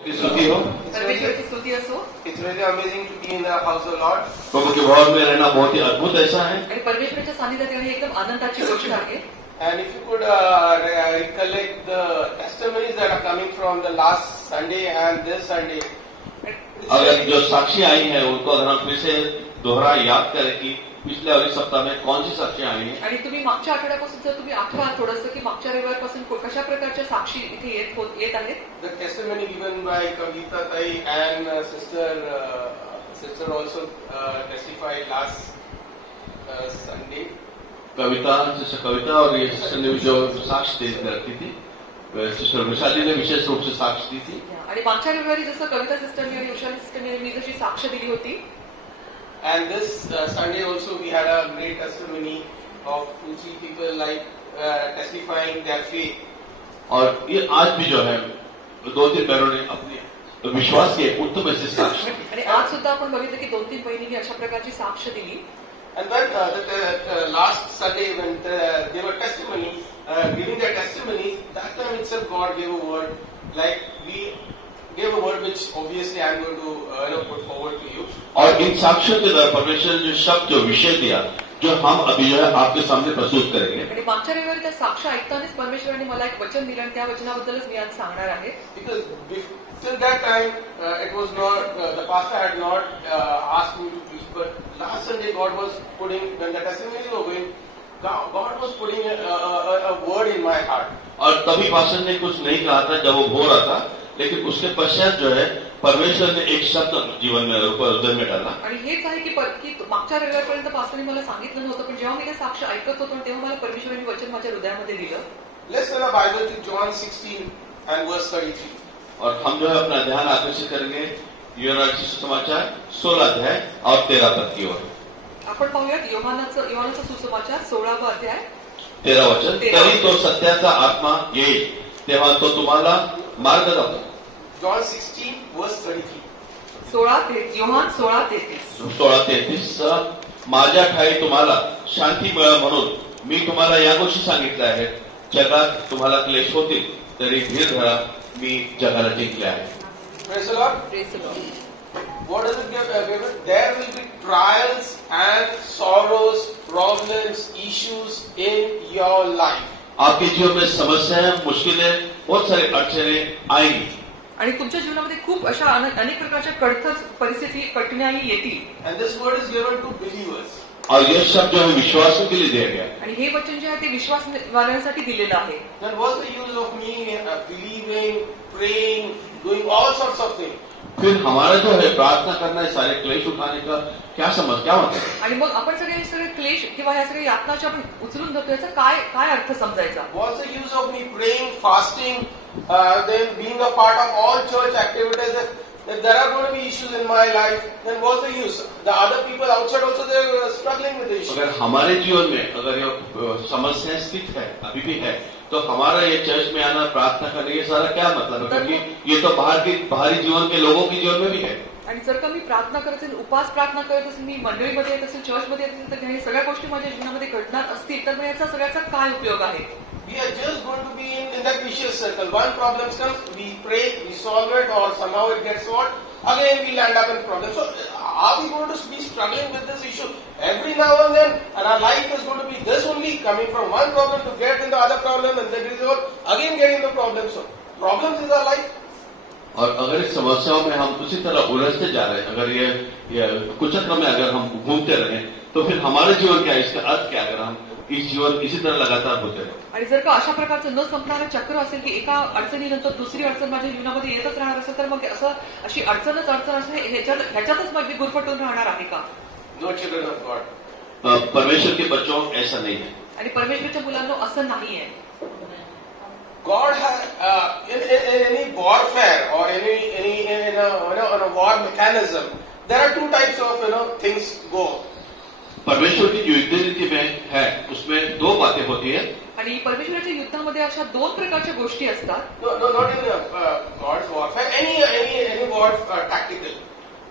स्तुति हो, परमेश्वर की स्तुति असो. It's really amazing to be in the house of Lord. प्रभु के भवन में रहना बहुत ही अद्भुत ऐसा है. आणि परमेश्वराच्या सानिध्यात येणे एकदम आनंदाची गोष्ट आहे. And if you could recollect the testimonies that are coming from the last Sunday and this Sunday, अगर जो साक्षी आई है उनको अगर हम फिर से दोहरा याद करें कि पिछले वाले सप्ताह में कौन सी साक्षियां आई हैं. आणि तुम्ही मागच्या आठवड्यापासून जर तुम्ही आठवा थोडंसं की मागच्या रविवारपासून कशा प्रकारच्या साक्षी इथे येत आहेत. the testimony given by Kavita Tai and sister also testified last Sunday. कविता और ये सिस्टर ने जो साक्ष्य देती थी, सिस्टर विशाली ने विशेष रूप से साक्ष्य दी थी. आणि मागच्या रविवारी जसं कविता सिस्टरने आणि विशाली सिस्टरने मी जशी साक्ष दिली होती. And this Sunday also we had a great testimony of 2-3 people like testifying their faith. और ये आज भी जो है 2-3 बहनों ने अपने विश्वास के उत्तम ऐसे साक्ष्य. आणि आज सुद्धा आपण बघितलं की 2-3 बहिणींनी अशा प्रकारची साक्ष दिली. And when the last Sunday when they were giving their testimony, that time itself God gave a word, like we gave a word which obviously I am going to put forward to you. और in साक्ष्यों के द्वारा परमेश्वर ने जो शब्द जो विषय दिया जो हम अभी जो है आपके सामने प्रस्तुत करेंगे. आणि मागच्या रविवारी त्या साक्ष ऐकतानाच परमेश्वराने मला एक वचन दिलं आणि त्या वचनाबद्दलच मी आज सांगणार आहे. Because till that time it was not the pastor had not asked me to preach, but last Sunday God was putting, when the testimony was going, God was putting a word in my heart. और तभी pastor ने कुछ नहीं कहा था जब वो हो रहा था, लेकिन उसके पश्चात जो है परमेश्वर ने एक शब्द जीवन में हृदय में डाला. आणि हेच आहे की मागच्या रविवारपर्यंत पास्टरने मला सांगितलं नव्हतं, पण जेव्हा मी ते साक्ष ऐकत होतो तेव्हा मला परमेश्वराने वचन माझ्या हृदयामध्ये दिलं. Let's turn our Bible to John 16 and verse 33. और हम जो है अपना ध्यान आकर्षित करेंगे यूहन्ना सुसमाचार 16 अध्याय और 13 पद की ओर. आपण पाहूयात योहानाचा सुसमाचार 16वा अध्याय 13 वचन. तरी तो सत्याचा आत्मा येईल तेव्हा तो तुम्हाला मार्ग दाखवेल. John 16 verse 33. योहान 16:33. 16:33. माझ्या ठाई तुम्हाला शांती मिळा म्हणून मी तुम्हाला या गोष्टी सांगितल्या आहेत. जगात तुम्हाला क्लेश होतील तरी धीर धरा, मी जगाला जिंकले आहे. Praise the Lord. Praise the Lord. What does it give? There will be trials and sorrows, problems, issues in your life. आपके जीवन में समस्याएं, मुश्किलें, बहुत सारी अड़चनें आएंगी. आणि तुमच्या जीवनामध्ये खूप अशा अनेक प्रकारच्या कठोर परिस्थिती कठीणाई येतील. And this word is given to believers. और यह शब्द जो है विश्वासियों के लिए दिया गया. आणि हे वचन जे आहे ते विश्वासवाल्यांसाठी दिलेलं आहे. Then what's the use of me believing, praying, doing all sorts of things? फिर हमारा जो है प्रार्थना करना है, सारे क्लेश उठाने का क्या मतलब. आणि मग आपण सगळे क्लेश किंवा ह्या सगळ्या यातनाचे आपण उचलून धरतो, याचा काय अर्थ समजायचा. What's the use of me praying, fasting, then being a part of all church activities? If there are going to be issues in my life, then what's the use? The other people outside also they are struggling with the issues. अगर हमारे जीवन में अगर ये समस्या स्थित है, अभी भी है, तो हमारा ये चर्च में आना, प्रार्थना करना, ये सारा क्या मतलब है? क्योंकि ये तो बाहरी जीवन के लोगों के जीवन में भी है. आणि जर का मी प्रार्थना करत असेल, उपास प्रार्थना करत असेल, मी मंडळीमध्ये येत असेल, चर्चमध्ये येत असेल, तर ह्या सगळ्या गोष्टी माझ्या जीवनामध्ये घडणार असतील तर मग याचा सगळ्याचा काय उपयोग आहे. We are just going to be in that vicious circle. One problem comes, we pray, we solve it, or somehow it gets solved. Again, we land up in problems. So, are we going to be struggling with this issue every now and then? And our life is going to be this only, coming from one problem to get in the other problem, and then resolve, again getting the problem. So, problems is our life. और अगर इस समस्याओं में हम उसी तरह उलझते जा रहे हैं, अगर ये कुचक्र में अगर हम घूमते रहे, तो फिर हमारे जीवन क्या, इसका अर्थ क्या अगर हम इसी तरह लगातार होते रहे. आणि जर का अशा प्रकारचं न संपणारं चक्र असेल की एका अडचणीनंतर दुसरी अडचण माझ्या जीवनामध्ये येतच राहणार असेल तर मग अशी अडचणच असेल, ह्याच्यातच मग मी गुरफटून राहणार आहे का. No children of God. परमेश्वर के बच्चों ऐसा नहीं है. आणि परमेश्वरच्या मुलांना असं नाहीये. God has in any warfare or in a war mechanism, there are two types of things go. परमेश्वर की जो युद्ध नीति में है उसमें दो बातें होती है. आणि परमेश्वराच्या युद्धामध्ये अशा 2 प्रकारच्या गोष्टी असतात. No, not in God's warfare. Any war tactical.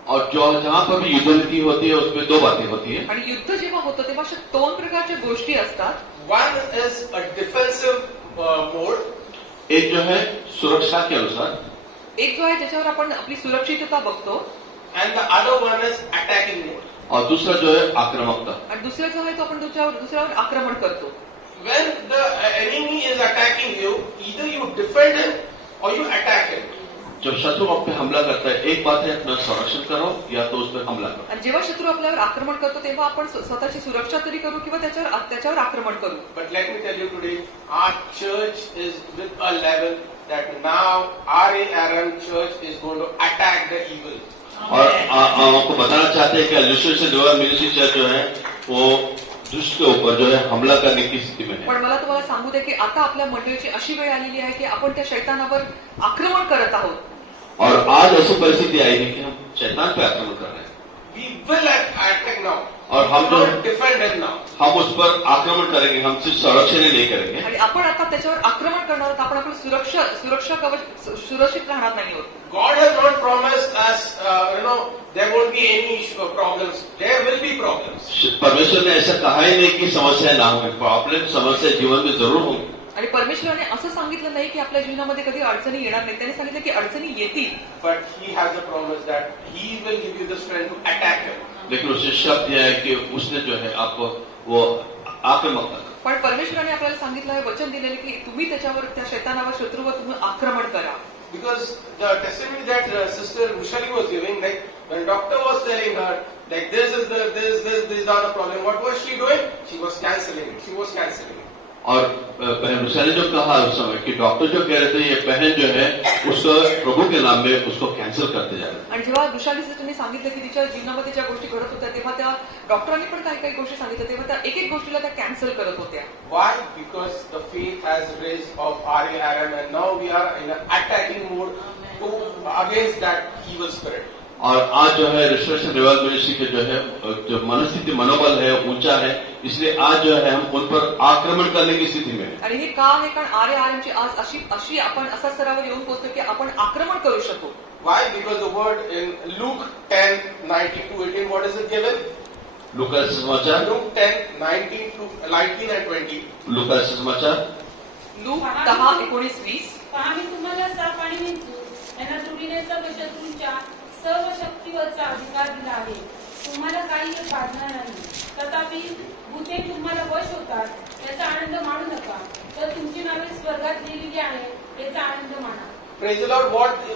और जो जहाँ पर भी युद्ध नीति होती है उसमें 2 बातें होती है. आणि युद्ध जेव्हा होतं तेव्हा अशा 2 प्रकारच्या गोष्टी असतात. One is a defensive mode. एक जो है सुरक्षा के अनुसार. एक जो आहे ज्याच्यावर आपण आपली सुरक्षितता बघतो and the other one is attacking mode. और दूसरा जो है आक्रामकता। आणि दुसरा जो आहे तो आपण दुसऱ्यावर आक्रमण करतो. When the enemy is attacking you, either you defend him or you attack him. जब शत्रु आप पे हमला करता है, एक बात है अपना संरक्षण करो या तो उस पर हमला करो। आणि जेव्हा शत्रू आपल्यावर आक्रमण करतो तेव्हा आपण स्वतःची सुरक्षा तरी करू किंवा त्याच्यावर आक्रमण करू. But let me tell you today, our church is with a level that now RARM church is going to attack the evil. और आपको बताना चाहते हैं कि इलस्ट्रेशन रिवाइवल मिनिस्ट्री चर्च जो है वो दुष्ट के ऊपर जो है हमला करने की स्थिती में है। पण मला तुम्हाला सांगू दे की आता आपल्या मंडळीची अशी वेळ आलेली आहे की आपण त्या शैतानावर आक्रमण करत आहोत. और आज ऐसी परिस्थिति आई है कि हम शैतान पे आक्रमण कर रहे हैं। We will attack now. और हम जो defend it now. हम उस पर आक्रमण करेंगे, हम सिर्फ संरक्षण ही नहीं करेंगे। आणि आपण आता त्याच्यावर आक्रमण करणार आहोत. आपण आपली सुरक्षा कवच सुरक्षित राहणार नाही आहोत. God has not promised us, there won't be any problems. There will be problems. परमेश्वर ने ऐसा कहा ही नहीं कि समस्या ना होगी। प्रॉब्लम समस्या जीवन में जरूर होगी। आणि परमेश्वराने असं सांगितलं नाही की आपल्या जीवनामध्ये कधी अडचणी येणार नाही. त्याने सांगितलं की अडचणी येतील. But He has a promise that He will give you the strength to attack him. लेकिन उसने शब्द दिया है कि उसने जो है आपको वो आक्रमक करा। पण परमेश्वराने आपल्याला सांगितलं आहे, वचन दिलेले की तुम्ही त्याच्यावर त्या शैतानावर शत्रूवर तुम्ही आक्रमण करा. Because the testimony that Sister Mushali was giving, like when doctor was telling her, like these are the problem. What was she doing? She was cancelling it. She was cancelling it. और बहन मुसा ने जो कहा उस समय कि doctor जो कह रहे थे ये बहन जो है उसको प्रभु के नाम में उसको कैंसिल करते जा रहे. आणि जेव्हा वृषाली सिस्टरने सांगितलं की तिच्या जीवनामध्ये ज्या गोष्टी घडत होत्या तेव्हा त्या डॉक्टरांनी पण काही काही गोष्टी सांगितल्या तेव्हा त्या एक गोष्टीला त्या कॅन्सल करत होत्या. Why? Because the faith has raised of RARM and now we are in an attacking mode to against that evil spirit. और आज जो है रिस्टोरेशन रिवाइवल मिनिस्ट्री के जो मनस्थिति मनोबल है ऊंचा है, इसलिए आज जो है हम उन पर आक्रमण करने की स्थिती में. आणि हे का आहे कारण RARMची आज अशी आपण असा स्तरावर येऊन पोहोचतो की आपण आक्रमण करू शकू. Why? Because the word in Luke 10:19-18, what is it given? Luka Samachar Luke 10:19 and 20. Luka Samachar look 10:19-20. पहा मी तुम्हाला साप आणि विंचू यांना तुडविण्याचा व शत्रूंच्या सर्व शक्तीवरचा अधिकार दिला आहे. तुम्हाला काही बाधणार नाही. तथापि भूते तुम्हाला वश होतात याचा आनंद मानू नका, तर तुमची नावे स्वर्गात लिहिलेली आहे याचा आनंद माना. Praise the Lord.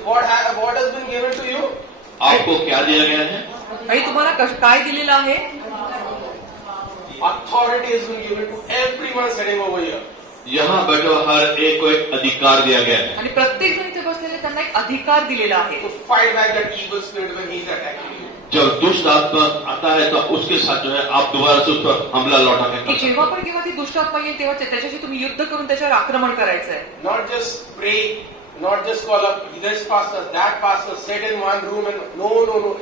What has been given to you? आपको क्या दिया गया है? आणि तुम्हाला काय दिलेलं आहे? Authority has been given to everyone sitting over here. यहाँ बैठे हर एक को एक अधिकार दिया गया है. आणि प्रत्येक जण इथे बसलेले त्यांना एक अधिकार दिलेला आहे. To fight back that evil spirit when he is attacking you. जब दुष्ट आत्मा आता है तो उसके साथ जो है आप दोबारा से उस पर हमला लौटा के की जेव्हा पण केव्हा ती दुष्ट आत्मा येईल तेव्हा त्याच्याशी तुम्ही युद्ध करून त्याच्यावर आक्रमण करायचं आहे. Not just pray, not just call up this pastor, that pastor, sit in one room and no.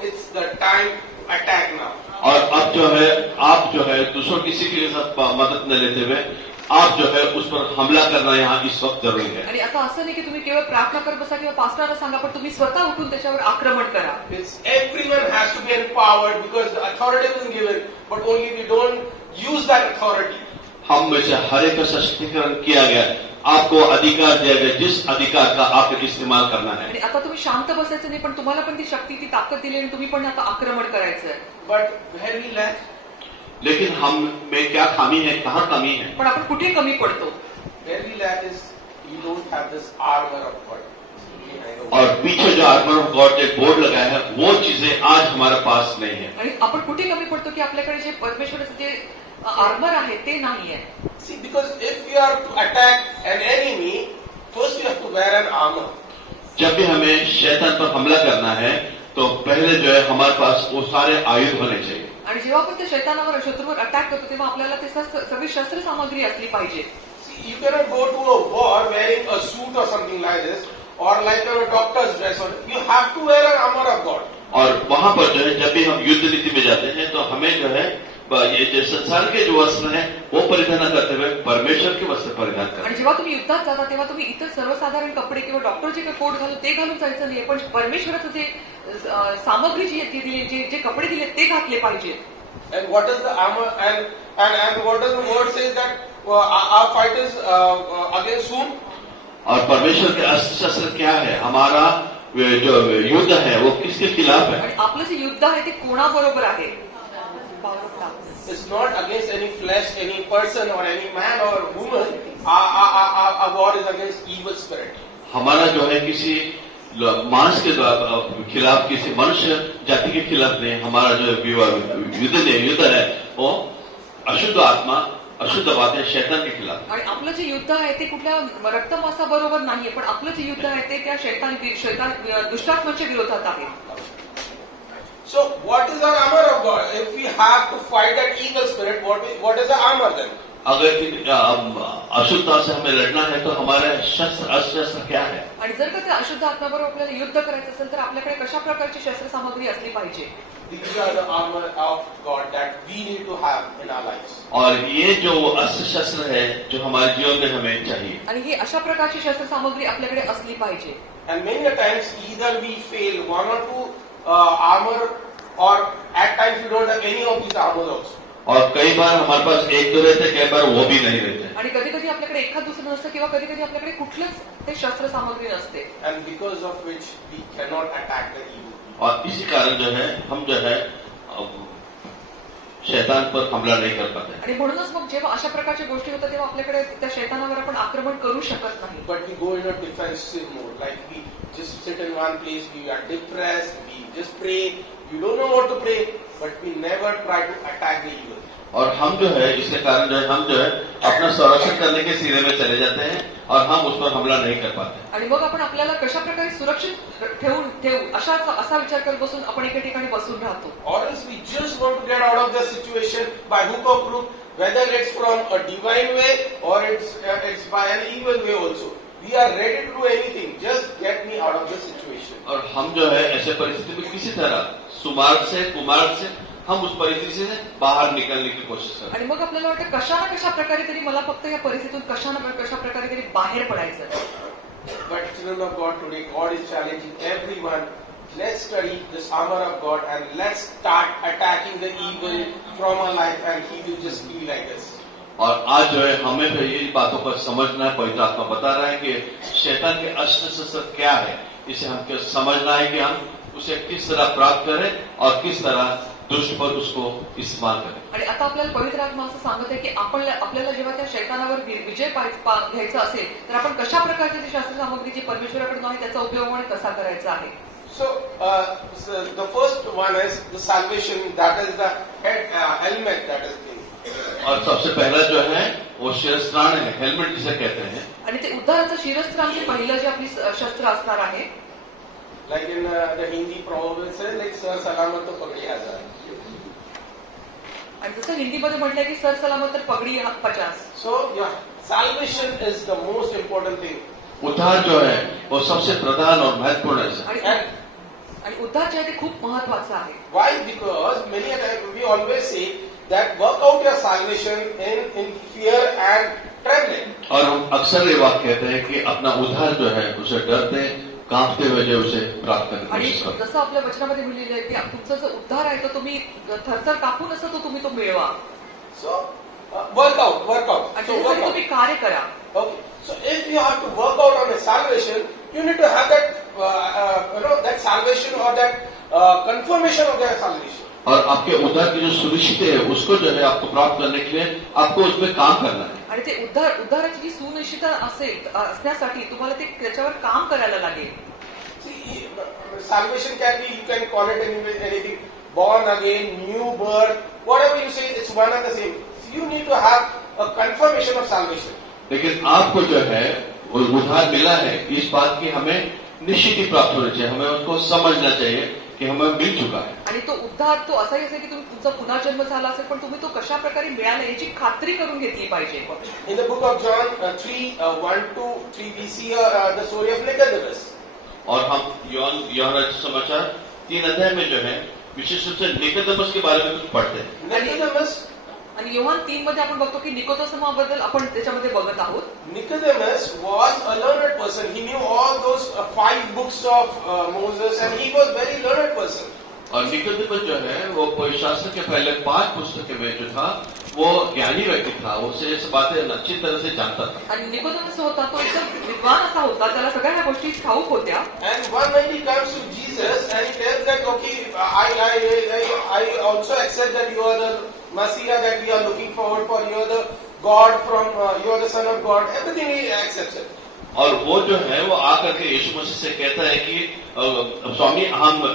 It's the time to attack now. और अब जो है आप जो है दूसरों किसी के साथ मदद न लेते हुए आप जो है उस पर हमला करना यहाँ इस वक्त जरूरी है. आणि आता असं नाही की तुम्ही केवळ प्रार्थना करत बसा किंवा पास्टरांना सांगा, पण तुम्ही स्वतः उठून त्याच्यावर आक्रमण करा. Everyone has to be empowered because the authority is given, but only we don't use that authority. हम में से हर एक का सशक्तिकरण किया गया, आपको अधिकार दिया गया जिस अधिकार का आपको इस्तेमाल करना है. आणि आता तुम्ही शांत बसायचं नाही, पण तुम्हाला पण ती शक्ती ती ताकद दिली आणि तुम्ही पण आता आक्रमण करायचं आहे. But where we lack? लेकिन हम में क्या खामी है, कहाँ कमी है? पण आपण कुठे कमी पडतो? Where we lack is we don't have this armor of God. और पीछे जो आर्मर ऑफ गॉड एक बोर्ड लगाया है वो चीजें आज हमारे पास नहीं है. आणि आपण कुठे कमी पडतो की आपल्याकडे जे परमेश्वराचं जे आर्मर आहे ते नाहीये. See, because if we are to attack an enemy, first we have to wear an armor. जब भी हमें शैतान पर हमला करना है तो पहले जो है हमारे पास वो सारे आयुध होने चाहिए. आणि जेव्हा आपण त्या शैतानावर शत्रूवर अटॅक करतो तेव्हा आपल्याला ते सगळी शस्त्र सामग्री असली पाहिजे. See, you cannot go to a war wearing a suit or something like this, or like a doctor's dress. Or you have to wear an armor of God. और वहां पर जो है जब भी हम युद्ध नीति में जाते हैं तो हमें जो है ये जो संसार के जो वस्त्र है वो परिधान करते हुए परमेश्वर के वस्त्र परिधान करते. आणि जेव्हा तुम्ही युद्धात जाता तेव्हा तुम्ही इतर सर्वसाधारण कपडे किंवा डॉक्टर जे काही कोट घालून ते घालून जायचं नाही, पण परमेश्वराचं जे सामग्री जी दिली जे कपडे दिले ते घातले पाहिजेत. And what is the armor? And what does the word say that our fight is against whom? और परमेश्वर के अस्त्र शस्त्र क्या है? हमारा जो युद्ध है वो किसके खिलाफ है? आणि आपलं जे युद्ध आहे ते कोणाबरोबर आहे? It's not against any flesh, any person or any man or woman. Our war is against evil spirit. हमारा जो है किसी मांस के खिलाफ, किसी मनुष्य जाति के खिलाफ नहीं. हमारा जो युद्ध है वो अशुद्ध आत्मा, अशुद्ध बातें, शैतान के खिलाफ. आणि आपलं जे युद्ध आहे ते कुठल्या रक्तमांसाबरोबर नाहीये, पण आपलं जे युद्ध आहे ते त्या शैतान दुष्टात्माच्या विरोधात आहे. So what is our armor of God? If we have to fight that evil spirit, what is the armor then? अगर अशुद्धता से हमें लड़ना है तो हमारे अस्त्र क्या है? आणि जर का त्या अशुद्ध आत्म्याबरोबर आपल्याला युद्ध करायचं असेल तर आपल्याकडे कशा प्रकारची शस्त्र सामग्री असली पाहिजे? These are the armor of God that we need to have in our lives. और ये जो अस्त्र शस्त्र है जो हमारे जीवन में हमें चाहिए. आणि ही अशा प्रकारची शस्त्र सामग्री आपल्याकडे असली पाहिजे. And many a times either we fail one or two armor, or at times we don't have any of these armors also. और कई बार हमारे पास एक तो रहते, कई बार वो भी नहीं रहते. आणि कधी कधी आपल्याकडे एखाद दुसरं नसतं किंवा कधी कधी आपल्याकडे कुठलंच ते शस्त्र सामग्री नसते. And because of which we cannot attack the evil. और इसी कारण जो है हम जो है शैतान पर हमला नहीं कर पाते. आणि म्हणूनच मग जेव्हा अशा प्रकारच्या गोष्टी होतात तेव्हा आपल्याकडे त्या शैतानावर आपण आक्रमण करू शकत नाही. But we go in a defensive mode, like we just sit in one place, we are depressed, we just pray, we don't know what to pray, but we never try to attack the evil. और हम जो है इसके कारण जो है हम जो है अपना संरक्षण करने के सिरे में चले जाते हैं और हम उस पर हमला नहीं कर पाते. आणि मग आपण आपल्याला कशा प्रकारे सुरक्षित ठेवू असा विचार करत बसून आपण एका ठिकाणी बसून राहतो. Or else we just want to get out of the situation by hook or crook, whether it's from a divine way or it's by an evil way also. We are ready to do anything, just get me out of this situation. और हम जो है ऐसे परिस्थिति में किसी तरह सुमार्ग से कुमार्ग से हम उस परिस्थिति से बाहर निकलने की कोशिश करते. आणि मग आपल्याला वाटतं कशा ना कशा प्रकारे तरी मला फक्त या परिस्थितीतून कशा प्रकारे तरी बाहेर पडायचं. But children of God today, God is challenging everyone. Let's study this armor of God and let's start attacking the evil from our life, and He will just be like us. और आज जो है हमें तो ये बातों पर समझना है. पवित्र आत्मा बता रहा है कि शैतान के अस्त्र शस्त्र क्या है. इसे हम समझना है कि हम उसे किस तरह प्राप्त करें और किस तरह दुष्ट पर उसको इस्तेमाल करें. आणि आता आपल्याला पवित्र आत्मा असं सांगत आहे की आपल्याला जेव्हा त्या शैतानावर विजय घ्यायचा असेल तर आपण कशा प्रकारची शस्त्र सामग्री जी परमेश्वराकडून आहे त्याचा उपयोग कसा करायचा आहे. So the first one is the salvation, that is the helmet that is given. और सबसे पहला जो है वो शिरस्त्राण है, हेलमेट जिसे कहते हैं. आणि ते उद्धाराचं शिरस्त्राण जे पहिलं जे आपली शस्त्र असणार आहे. Like in the Hindi proverb says, like sir salamat to pagdi hazar. आणि जसं हिंदीमध्ये म्हटलंय की सर सलामत तर पगडी 50. So yeah, salvation is the most important thing. उद्धार जो है वो सबसे प्रधान और महत्वपूर्ण है. आणि उद्धार जे आहे ते खूप महत्वाचं आहे. Why? Because many a times we always say that work out your salvation in fear and trembling. और हम अक्सर ये बात कहते हैं कि अपना उद्धार जो है उसे डरते कांपते हुए जो उसे प्राप्त करने की आणि कोशिश करते. जसं आपल्या वचनामध्ये म्हणलेलं आहे की तुमचा जो उद्धार आहे तो तुम्ही थरथर कापून असं तो तुम्ही तो मिळवा. So work out. आणि So work त्यासाठी out. तुम्ही कार्य करा. Okay. So if you have to work out on a salvation, you need to have that that salvation or that confirmation of that salvation. और आपके उद्धार की जो सुनिश्चित है उसको जो है आपको प्राप्त करने के लिए आपको उसमें काम करना है. आणि ते उद्धाराची जी सुनिश्चित असण्यासाठी तुम्हाला ते त्याच्यावर काम करायला लागेल. See, salvation can be, you can call it anything, born again, new birth, whatever you say, it's one and the same. So you need to have a confirmation of salvation. लेकिन आपको जो है उद्धार मिला है इस बात की हमें निश्चित प्राप्त होनी चाहिए. हमें उसको समझना चाहिए की हमें मिल चुका है. आणि तो उद्धार तो असाही असेल की तुमचा पुन्हा जन्म झाला असेल पण तुम्ही तो कशा प्रकारे मिळाला याची खात्री करून घेतली पाहिजे. In the book of John 3:1-3 we see the story of Nicodemus. और हम यूहन्ना समाचार 3 अध्याय में जो है विशेष रूप से निकोदेमस के बारे में कुछ पढ़ते हैं. Nicodemus, आणि योहान 3 मध्ये आपण बघतो की निकोदेमसबद्दल आपण त्याच्यामध्ये बघत आहोत. Nicodemus was a learned person. He knew all those 5 books of Moses, and he was very learned person. और निकोदेमस जो है वो पवित्र शास्त्र के पहले 5 पुस्तकों में जो था वो ज्ञानी व्यक्ति था. वो से बातें अच्छी तरह से जानता था. आणि निकोदेमस होता तो एकदम विद्वान असा होता. त्याला सगळ्या ह्या गोष्टी ठाऊक होत्या. And one night he Messiah that we are looking forward for. You are the God from, you are the Son of God. Everything he accepts it. और वो जो है वो आकर के यीशु मसीह से कहता है कि स्वामी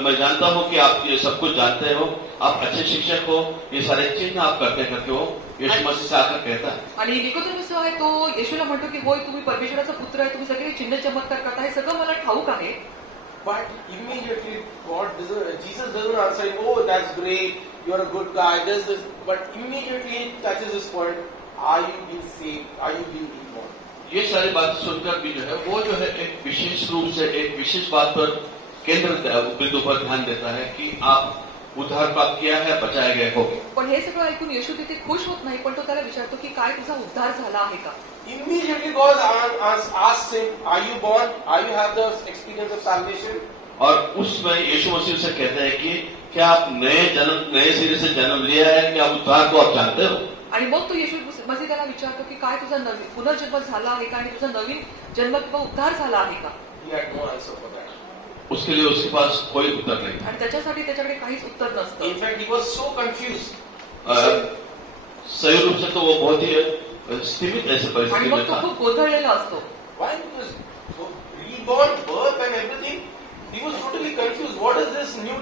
मैं जानता हूँ कि आप ये सब कुछ जानते हो, आप अच्छे शिक्षक हो, ये सारे चिन्ह आप करते हो. यीशु मसीह से आकर कहता है. आणि निकोदेमस जो आहे तो येशूला म्हणतो की होय तुम्ही परमेश्वराचा पुत्र आहे, तुम्ही सगळे चिन्ह चमत्कार करता, हे सगळं मला ठाऊक आहे. But immediately Jesus doesn't answer him, oh that's great, you're a good guy, this. But immediately he touches this point, are you being saved? Are you being reborn? ये सारी बातें सुनकर भी जो है वो जो है एक विशेष रूप से एक विशेष बात पर बिंदु पर ध्यान देता है कि आप उद्धार प्राप्त किया है, बचाए गए हो. पण हे सगळं ऐकून येशू तिथे खुश होत नाही, पण तो त्याला विचारतो की काय तुझा उद्धार झाला आहे का. Immediately God asks him, are you born? Are you have the experience of salvation? और उसमें यीशु मसीह से कहते हैं कि क्या आप नए सिरे से जन्म लिया है, क्या उद्धार को आप जानते हो. आणि मग तो येशू मसीह त्याला विचारतो की काय तुझा नवीन पुनर्जन्म झाला आहे का आणि तुझा नवीन जन्म किंवा उद्धार झाला आहे का. He had no answer for that. उसके लिए उसके पास कोई उत्तर नहीं. आणि त्याच्यासाठी त्याच्याकडे काहीच उत्तर नसतं. In fact, he was so confused. सही रूप से तो वो बहुत ही स्थिमित ऐसे आणि परिस्थिति मग में तो था. खूप गोंधळलेला असतो. Why? Because reborn, birth and everything. He was totally confused. What is this new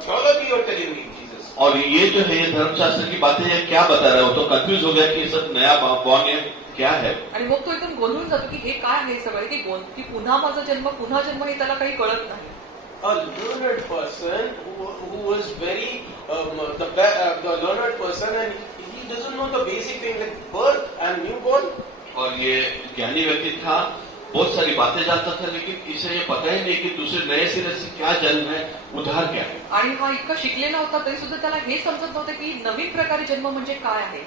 theology you're telling me, Jesus? और ये जो है ये धर्मशास्त्र की बातें ये क्या बता रहे हो, तो कंफ्यूज हो गया कि ये सब नया बॉर्न क्या है. आणि मग तो एकदम गोंधळून जातो की हे काय आहे सगळं, की पुन्हा माझा जन्म पुन्हा जन्म हे त्याला काही कळत नाही. A learned person who was very the learned person, and he doesn't know the basic thing like birth and newborn. और ये ज्ञानी व्यक्ति था, बहुत सारी बातें जानता था, लेकिन इसे ये पता ही नहीं कि दूसरे नए सिरे से क्या जन्म है, उद्धार क्या है. आणि हा इतका शिकलेला होता तरी सुद्धा त्याला हे समजत नव्हतं की नवीन प्रकारे जन्म म्हणजे काय आहे.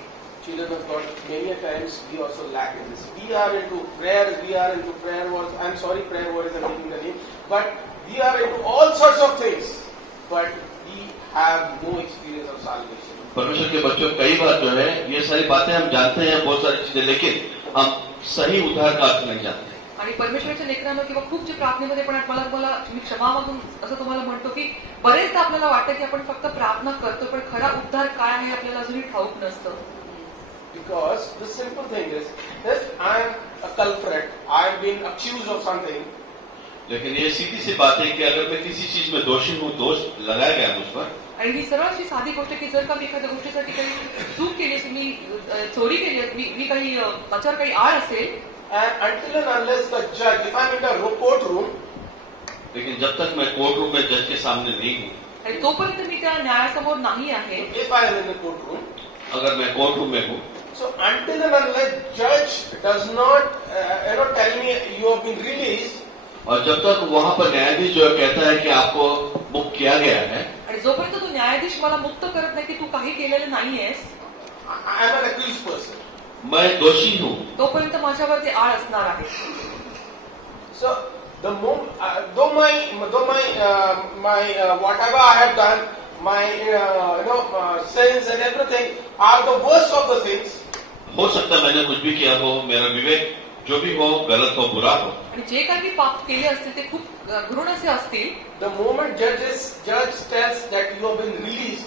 Children of God, many a times we also lack in this. We are into prayers, we are into prayer words. I'm sorry, prayer words are making the name, but we are into all sorts of things, but we have no experience of salvation. परमेश्वर के बच्चों कई बार जो है ये सारी बातें हम जानते हैं, बहुत सारी चीजें, लेकिन हम सही उद्धार का अर्थ नहीं जानते. आणि परमेश्वराच्या लेकरांना किंवा खूप जे प्रार्थनेमध्ये पण मला मी क्षमा मागून असं तुम्हाला म्हणतो की बरेचदा आपल्याला वाटतं की आपण फक्त प्रार्थना करतो, पण खरा उद्धार काय आहे आपल्याला अजूनही ठाऊक नसतं. Because the simple thing is, if I am a culprit, I have been accused of something. लेकिन ये सीधी सी बात है कि अगर मैं किसी चीज में दोषी हूँ, दोष लगाया गया मुझ पर, आणि ही सरळ अशी साधी गोष्ट की जर का मी एखाद्या गोष्टीसाठी काही चूक केली असेल, मी चोरी केली आहे, मी काही माझ्यावर काही आळ असेल, And until and unless the judge, if I'm in the courtroom, लेकिन जब तक मैं कोर्ट रूम में जज के सामने नहीं हूँ, आणि तोपर्यंत मी त्या न्यायासमोर नाही आहे, if I am in the courtroom, अगर मैं कोर्ट रूम में हूँ, so until and unless judge does not, tell me you have been released, और जब तक वहाँ पर न्यायाधीश जो कहता है कि आपको मुक्त किया गया है, आणि जोपर्यंत तो न्यायाधीश मला मुक्त करत नाही की तू काही केलेलं नाहीयेस, I am an accused person. मैं दोषी हूँ, तोपर्यंत माझ्यावर ते आळ असणार आहे. So the though my whatever I have done, my sins and everything are the worst of the things. हो सकता है मैंने कुछ भी किया हो, मेरा विवेक जो भी हो, गलत हो, बुरा हो, आणि जे काही मी पाप केले असतील ते खूप घृण असे असतील, The moment judge tells that you have been released,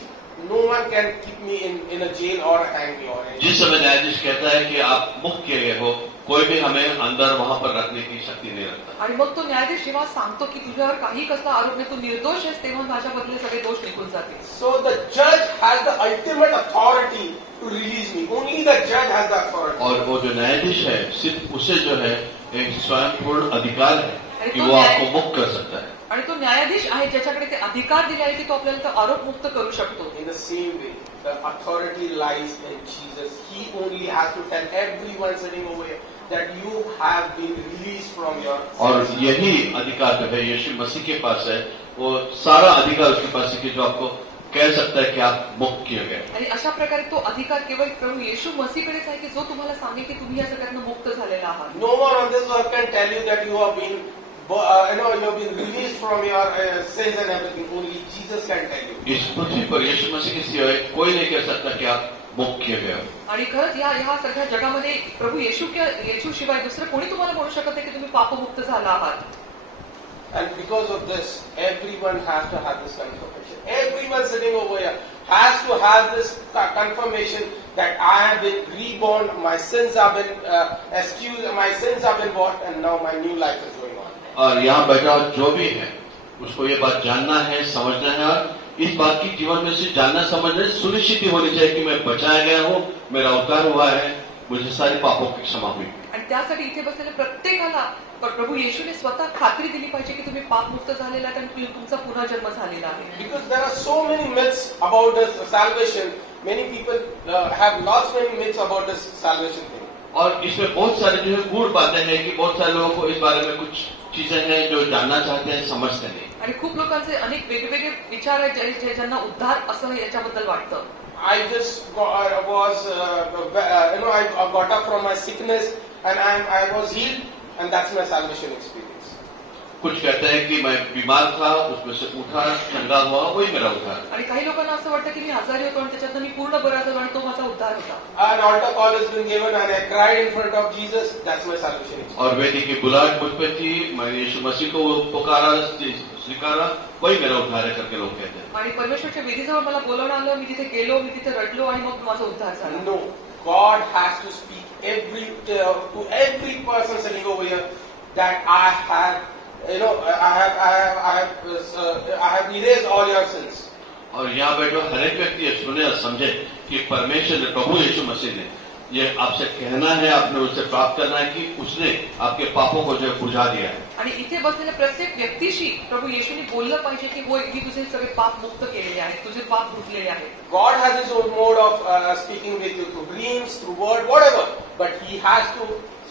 no one can keep me in a jail or hang me or anything. जिस समय न्यायाधीश कहता है कि आप मुक्त किए गए हो, कोई भी हमें अंदर वहाँ पर रखने की शक्ति नहीं रखता. आणि मग तो न्यायाधीश जेव्हा सांगतो की तुझ्यावर काही कसला आरोप नाही, तू निर्दोष आहेस, तेव्हा माझ्या बदले सगळे दोष निघून जातील. So the judge has the ultimate authority to release me. Only the judge has the authority. और वो जो न्यायाधीश है, सिर्फ उसे जो है एक स्वयंपूर्ण अधिकार है कि वो आपको मुक्त कर सकता है. आणि तो न्यायाधीश आहे ज्याच्याकडे ते अधिकार दिले आहे की तो आपल्याला तो आरोप मुक्त करू शकतो. In the same way, the authority lies in Jesus. He only has to tell everyone sitting over here that you have been released from your sins. और यही अधिकार जो है यीशु मसीह के पास है, वो सारा अधिकार उसके पास है कि जो आपको कह सकता है कि आप मुक्त किए गए. आणि अशा प्रकारे तो अधिकार केवळ प्रभू येशू मसीहकडेच आहे की जो तुम्हाला सांगेल की तुम्ही या सगळ्यातनं मुक्त झालेला आहात. No one on this earth can tell you that you have been, you have been released from your sins and everything. Only Jesus can tell you. इस पृथ्वी पर यीशु मसीह के सिवाय कोई नहीं कह सकता कि आप मुक्त किए गए. आणि खरंच ह्या सगळ्या जगामध्ये प्रभू येशू शिवाय दुसरं कोणी तुम्हाला म्हणू शकत नाही की तुम्ही पापमुक्त झाला आहात. And because of this, everyone has to have this kind of confession. Everyone sitting over here has to have this confirmation that I have been reborn, my sins have been excused, my sins have been washed, and now my new life is going on. और यहाँ बैठा जो भी है उसको ये बात जानना है, समझना है, और इस बात की जीवन में से जानना समझना सुनिश्चित होनी चाहिए कि मैं बचाया गया हूँ, मेरा उद्धार हुआ है, मुझे सारे पापों की क्षमा हुई. आणि त्यासाठी इथे बसलेल्या प्रत्येकाला प्रभू येशूने स्वतः खात्री दिली पाहिजे की तुम्ही पापमुक्त झालेला आहात आणि तुमचा पुनर्जन्म झालेला आहे. Because there are so many myths about this salvation, many people have lots many myths about this salvation thing. और इसमें बहुत सारे जो है गूढ़ बातें हैं कि बहुत सारे लोगों को इस बारे में कुछ चीजें हैं जो जानना चाहते हैं, समझते नहीं. आणि खूप लोकांचे अनेक वेगवेगळे विचार आहेत ज्यांना उद्धार असं याच्याबद्दल वाटतं. I just I got up from my sickness and I was healed, and that's my salvation experience. कुछ कहते हैं कि मैं बीमार था, उसमें से उठा, चंगा हुआ, वही मेरा उद्धार. आणि काही लोकांना असं वाटतं की मी आजारी होतो आणि त्याच्यातनं मी पूर्ण बरा झालो आणि तो माझा उद्धार होता. An altar call has been given and I cried in front of Jesus. That's my salvation experience. और वेदी की बुलाहट मुझ पे थी, मैंने यीशु मसीह को पुकारा, स्वीकारा, वही मेरा उद्धार है करके लोग कहते हैं. आणि परमेश्वरच्या वेदीजवळ मला बोलवणं आलं, मी तिथे गेलो, मी तिथे रडलो आणि मग माझा उद्धार झाला. No, God has to speak to every person sitting over here that I have erased all your sins. और यहाँ बैठे हर एक व्यक्ति ये सुने और समझे कि परमेश्वर ने, प्रभु यीशु मसीह ने ये आपसे कहना है, आपने उससे प्राप्त करना है कि उसने आपके पापों को जो है बुझा दिया है. आणि इथे बसलेल्या प्रत्येक व्यक्तीशी प्रभू येशूने बोललं पाहिजे की होय, मी तुझे सगळे पाप मुक्त केलेले आहेत, तुझे पाप धुतलेले आहेत. God has his own mode of speaking with you through dreams, through word, whatever, but he has to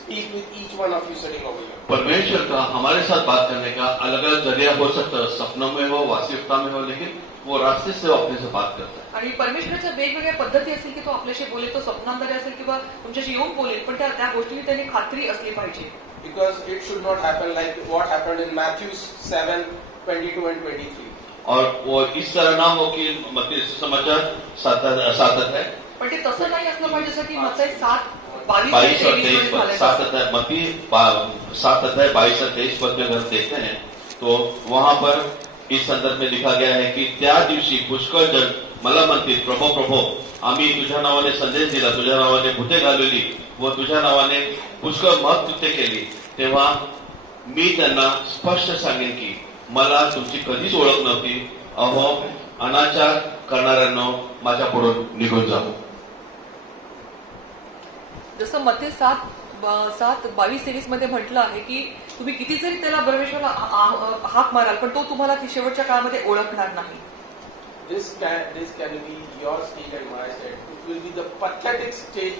speak with each one of you sitting over here. परमेश्वर का हमारे साथ बात करने का अलग अलग जरिया हो सकता है, सपनों में हो, वास्तविकता में हो, लेकिन वो रास्ते से अपने से बात करता है. आणि परमेश्वराच्या वेगवेगळ्या पद्धती असतील की तो आपल्याशी बोलेल, तो स्वप्नांतरी असेल किंवा तुमच्याशी येऊन बोलेल, पण त्या गोष्टींनी त्यांनी खात्री असली पाहिजे. Because it should not happen like what happened in Matthew 7:22 and 23. और वो इस तरह ना हो कि मत्ती समाचार 7 है, पण ते तसं नाही असलं पाहिजे जसं की मत्ती 7:22 22 और 23 23 मध्ये 7 अध्याय, मत्ती 7 अध्याय 22 और 23 पद में अगर देखते हैं तो वहां पर इस संदर्भ में लिखा गया है की त्या दिवशी पुष्कळ जण मला म्हणतील, प्रभो प्रभो, आम्ही तुझ्या नावाने संदेश दिला, तुझ्या नावाने भूते घालवली व तुझ्या नावाने पुष्कळ महत्कृत्य केली, तेव्हा मी त्यांना स्पष्ट सांगेन की मला तुमची कधीच ओळख नव्हती. अहो अनाचार करणाऱ्यांनो, माझ्या पुढून निघून जाऊ. जसं मत्ती 7:22-23 मध्ये म्हटलं आहे की तुम्ही किती जरी त्याला परमेश्वराला हाक माराल, पण तो तुम्हाला शेवटच्या काळामध्ये ओळखणार नाही. This can be your state and my state. It will be the pathetic state,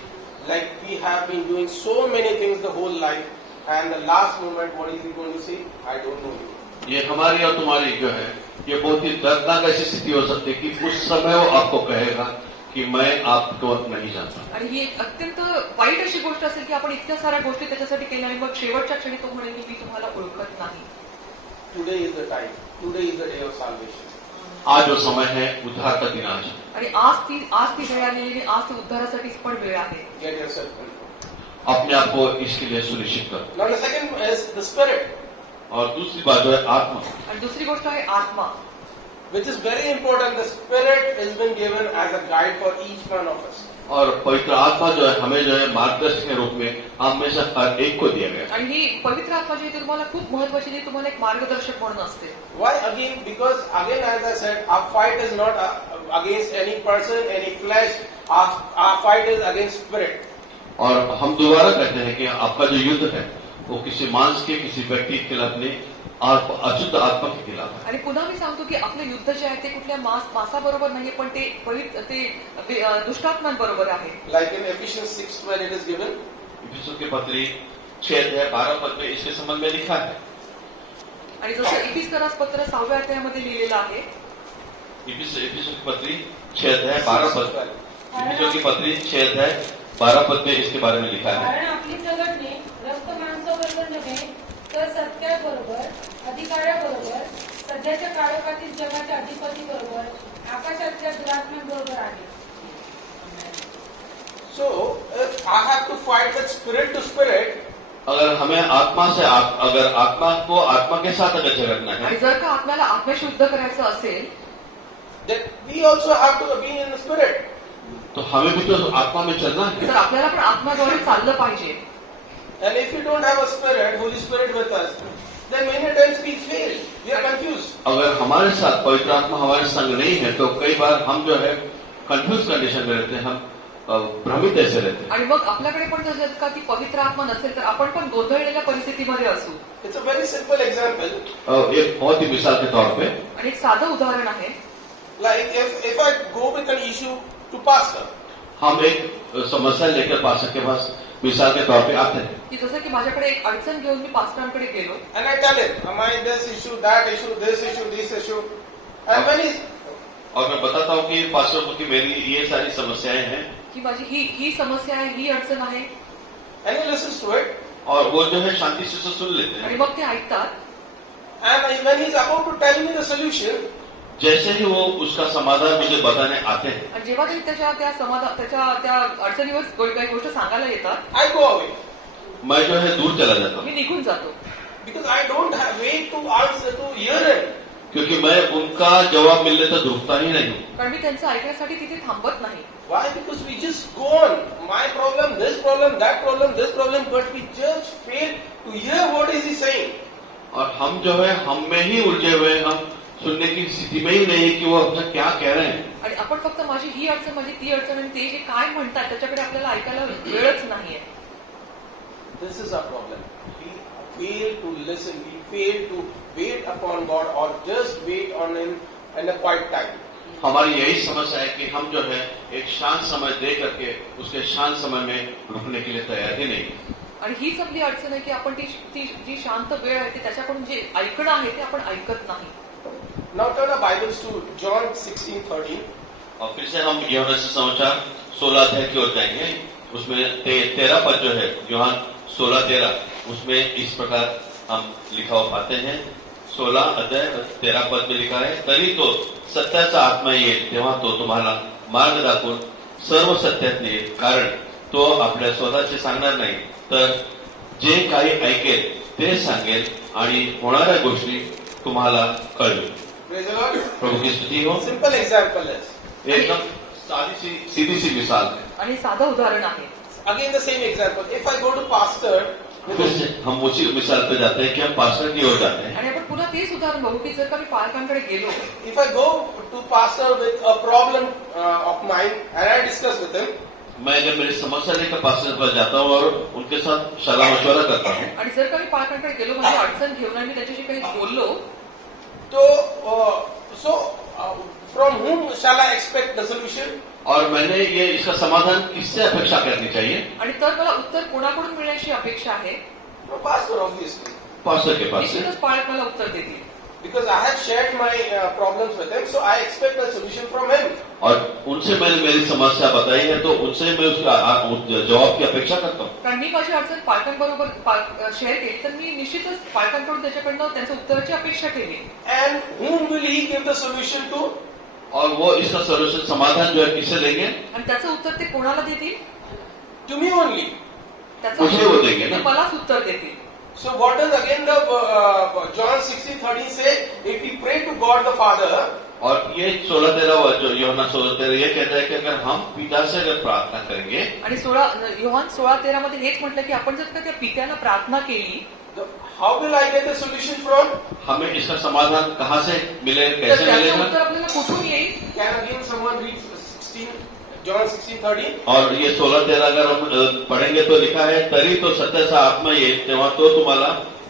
like we have been doing so many things the whole life, and the last moment, what is he going to say? I don't know you. ये हमारी और तुम्हारी जो है, ये बहुत ही दर्दनाक ऐसी स्थिति हो सकती है कि उस समय वो आपको कहेगा की मैं आपको नहीं जानता. आणि ही एक अत्यंत वाईट अशी गोष्ट असेल की आपण इतक्या साऱ्या गोष्टी त्याच्यासाठी केल्या आणि मग शेवटच्या क्षणी तो म्हणेल की मी तुम्हाला ओळखत नाही. Today is the time. Today is the day of salvation. आज जो समय है उद्धार का दिन आज. आणि आज ती वेळ आलेली, आज ती उद्धारासाठीच पण वेळ आहे. Get yourself confirmed. अपने आप को इसके लिए सुनिश्चित करो. Now the second is the spirit. और दूसरी बात जो है आत्मा. आणि दुसरी गोष्ट आहे आत्मा, which is very important. The Spirit has been given as a guide for each one of us. और पवित्र आत्मा जो है हमें जो है मार्गदर्शक के रूप में हम में से हर एक को दिया गया. आणि ही पवित्र आत्मा जी आहे तुम्हाला खूप महत्वाची, जी तुम्हाला एक मार्गदर्शक म्हणून असते. Why again? Because again, as I said, our fight is not against any person, any flesh. Our fight is against spirit. और हम दोबारा कहते हैं कि आपका जो युद्ध है वो किसी मांस के, किसी व्यक्ति के खिलाफ नहीं, अशुद्ध आत्मा के खिलाफ है. आणि पुन्हा मी सांगतो की आपलं युद्ध जे आहे ते कुठल्या मांसाबरोबर नाहीये, पण ते दुष्टात्म्यांबरोबर आहे. Like in Ephesians 6 when it is given. इफिसियों के पत्री 6:12 पद में इसके संबंध में लिखा है. आणि जसं इफिसकरास पत्र 6व्या अध्यायामध्ये लिहिलेलं आहे. इफिसियों की पत्री 6:12 पद. इफिसियों की पत्री 6:12 पद में इसके बारे में लिखा है. कारण आपली संघटने रक्त मांसाबरोबर नव्हे, तर सत्याबरोबर, अधिकाऱ्याबरोबर, सध्याच्या काळोखातील जगाच्या अधिपती बरोबर, आकाशातल्या दुरात्म्यांबरोबर आहे. So, if I have to fight with spirit to spirit, अगर हमें अगर आत्मा को आत्मा के साथ अगर झगड़ना है, आणि जर का आपल्याला आत्म्याशी युद्ध करायचं असेल, that we also have to be in the spirit. तो हमें भी तो आत्मा में चलना है. तर आपल्याला पण आत्म्याद्वारे चाललं पाहिजे. And if you don't have a spirit, Holy Spirit with us, then many times we fail. We are confused. अगर हमारे साथ पवित्र आत्मा हमारे संग नहीं है तो कई बार हम जो है कंफ्यूज कंडीशन में रहते हैं, हम भ्रमित ऐसे रहते हैं. आणि मग आपल्याकडे पण जर का ती पवित्र आत्मा नसेल तर आपण पण गोंधळलेल्या परिस्थितीमध्ये असू. It's a very simple example. एक बहुत ही मिसाल के तौर पे, आणि एक साधं उदाहरण आहे. Like if I go with an issue to pastor, हम एक समस्या लेकर पास्टर के पास मिसाल के तौर पे आते हैं. की जसं की माझ्याकडे एक अडचण घेऊन मी पास्टरांकडे गेलो and I tell him, am I this issue, that issue, this issue, and when he's और मैं बताता हूँ कि पास्टर को कि मेरी ये सारी समस्याएं हैं, की माझी ही समस्या आहे, ही अडचण आहे, and he listens to it, और वो जो है शांति से सुन लेते आणि हैं. मग ते ऐकतात. and when he's about to tell me the solution, जैसे ही वो उसका समाधान मुझे बताने आते हैं, आणि जेव्हा ते त्याच्या त्या अडचणीवर काही गोष्ट सांगायला येतात, I go away मैं जो है दूर चला जाता मी हूँ, निघून जातो. because I don't have wait to answer to hear him. क्योंकि मैं उनका जवाब मिलने तक रुकता ही नहीं हूँ. कारण मी त्यांचं ऐकण्यासाठी तिथे थांबत नाही. Why? Because we just go on. My problem, this problem, that problem, this problem, but we just fail to hear what is he saying. और हम जो है हम में ही उलझे हुए हैं, हम सुनने की स्थिति में ही नहीं है कि वो अपना क्या कह रहे हैं. आणि आपण फक्त माझी ही अडचण, माझी ती अडचण, आणि ते जे काय म्हणतात त्याच्याकडे आपल्याला ऐकायला वेळच नाहीये. This is our problem. We fail to listen. We fail to wait upon God or just wait on Him in a quiet time. हमारी यही समस्या है कि हम जो है एक शांत समय दे करके उसके शांत समय में रुकने के लिए तैयार ही नहीं. आणि हीच आपली अडचण आहे की आपण ती जी शांत वेळ आहे ती त्याच्याकडून जे ऐकणं आहे ते आपण ऐकत नाही. Now turn our Bibles to John 16:13. और फिर से हम यूहन्ना सुसमाचार 16 अध्याय की ओर जाएंगे. उसमें 13 पद जो है यूहन्ना 16:13, उसमें इस प्रकार हम लिखा हुआ पाते हैं. 16 अध्याय 13 पद में लिखा है, तरी तो सत्याचा आत्मा येईल तेव्हा तो तुम्हाला मार्ग दाखवून सर्व सत्यात नेईल, कारण तो आपल्या स्वतःचे सांगणार नाही, तर जे काही ऐकेल ते सांगेल आणि होणाऱ्या गोष्टी तुम्हाला कळवेल. Praise the Lord. प्रभु की स्तुति हो. Simple example is एकदम सीधी सी मिसाल है. आणि साधं उदाहरण आहे. again the same example. If I go to pastor with फिर से हम उसी मिसाल पे जाते हैं कि हम पास्टर की ओर जाते हैं. आणि आपण पुन्हा तेच उदाहरण बघू की जर का मी पालकांकडे गेलो, if I go to pastor with a problem of mine and I discuss with him, मैं जब मेरी समस्या लेकर पास्टर पर जाता हूँ और उनके साथ सलाह मशवरा करता हूँ, आणि जर का मी पालकांकडे गेलो, माझी अडचण घेऊन आणि मी त्याच्याशी काही बोललो, so from whom shall I expect the solution? और मैंने ये इसका समाधान किससे अपेक्षा करनी चाहिए? आणि तर मला उत्तर कोणाकडून मिळण्याची अपेक्षा आहे? No, pastor, obviously. पास्टर के पास से. निश्चितच पालक मला उत्तर देतील. Because I have shared my problems with him, so I expect a solution from him. और उनसे मैंने मेरी समस्या बताई है तो उनसे मैं उसका जवाब की अपेक्षा करता हूँ. कारण मी माझी अडचण पालकांबरोबर शेअर केली तर मी निश्चितच पालकांकडून त्याच्याकडनं त्यांच्या उत्तराची अपेक्षा केली. And whom will he give the solution to? और वो इसका सोल्यूशन समाधान जो है किससे लेंगे? आणि त्याचं उत्तर ते कोणाला देतील? To me only. मुझे वो देंगे ते ना. मलाच उत्तर देतील. So what does again the John 16:13 say? If we pray to God the Father, और ये 16-13 जो यूहन्ना 16-13 ये कहता है कि अगर हम पिता से अगर प्रार्थना करेंगे, आणि योहान 16:13 मध्ये हेच म्हटलं की आपण जर का त्या पित्याला प्रार्थना केली, how will I get the solution from? हमें इसका समाधान कहाँ से मिले, तर कैसे त्याचं मिलेगा? उत्तर आपल्याला कुठून येईल? Can again someone read 16, John 16:13? और ये 16-13 अगर हम पढ़ेंगे तो लिखा है, तरी तो सत्याचा आत्मा येईल तेव्हा तो तुम्हाला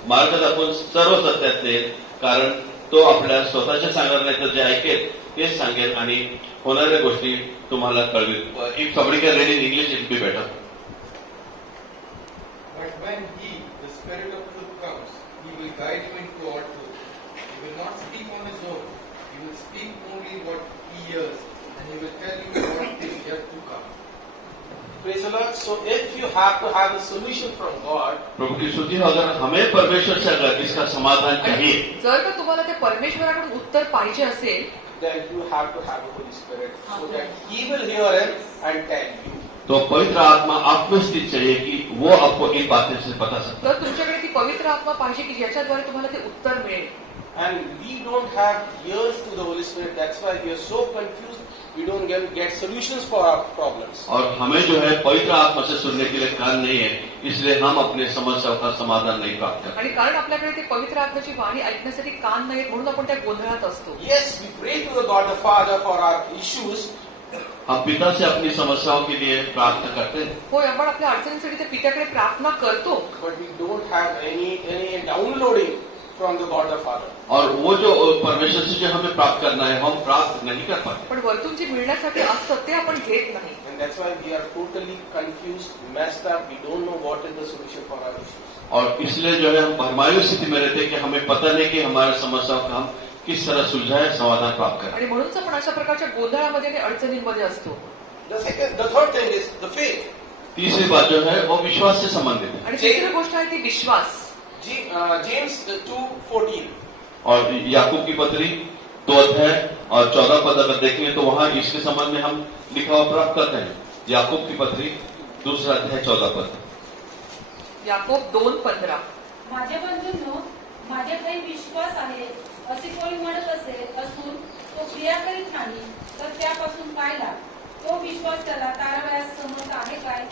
मार्ग दाखवून सर्व सत्यात नेईल, कारण तो आपल्या स्वतःच्या सांगणार नाही तर जे ऐकेल तेच सांगेल आणि होणाऱ्या गोष्टी तुम्हाला कळवेल. If somebody can read in English, it will be better. But when He, the Spirit of truth, comes, He will guide you into all truth. He will not speak on His own. He will speak only what He hears, and He will tell you what is yet to come. Praise the Lord. So if you have to have a solution from God, प्रभु की स्तुति हो. अगर हमें परमेश्वर से अगर इसका समाधान चाहिए, जर का तुम्हाला त्या परमेश्वराकडून उत्तर पाहिजे असेल, then you have to have the Holy Spirit so that He will hear Him and tell you. तो पवित्र आत्मा आप में स्थित चाहिए कि वो आपको इन बातों से बता सकता है. तर तुमच्याकडे ती पवित्र आत्मा पाहिजे की ज्याच्याद्वारे तुम्हाला ते उत्तर मिळेल. And we don't have ears to the Holy Spirit. That's why we are so confused. We don't get solutions for our problems. और हमें जो है पवित्र आत्मा से सुनने के लिए कान नहीं है, इसलिए हम अपने समस्याओं का समाधान नहीं प्राप्त करते। आणि कारण आपल्याकडे ते पवित्र आत्म्याची वाणी ऐकण्यासाठी कान नाहीत म्हणून आपण त्या गोंधळात असतो. Yes, we pray to the God the Father for our issues. हम पिता से अपनी समस्याओं के लिए प्रार्थना करते हैं, होय, आपण आपल्या अडचणींसाठी त्या पित्याकडे प्रार्थना करतो, But we don't have any downloading from the God the Father. और वो जो परमेश्वर से जो हमें प्राप्त करना है हम प्राप्त नहीं कर पाते। पण वरतून जे मिळण्यासाठी असतं ते आपण घेत नाही. And that's why we are totally confused, messed up. We don't know what is the solution for our issues. और इसलिए जो है हम भरमाई स्थिति में रहते हैं कि हमें पता नहीं कि हमारे समस्याओं का हम किस तरह सुलझाए, समाधान प्राप्त करें। आणि म्हणूनच आपण अशा प्रकारच्या गोंधळामध्ये आणि अडचणींमध्ये असतो. The third thing is the faith. तीसरी बात जो है वो विश्वास से संबंधित है। आणि तिसरी गोष्ट आहे ती विश्वास. James 2:14. और याकूब की पत्री 2 अध्याय और 14 पद अगर देखेंगे तो वहां इसके संबंध में हम लिखा हुआ प्राप्त करते हैं। याकूब की पत्री 2 अध्याय 14 पद। याकोब 2:15. माझे बंधूंनो, माझे काही विश्वास आहे असे कोणी म्हणत असून तो क्रिया करीत नाही तर त्यापासून काय लाभ? तो विश्वास त्याला तारवयास समर्थ आहे काय?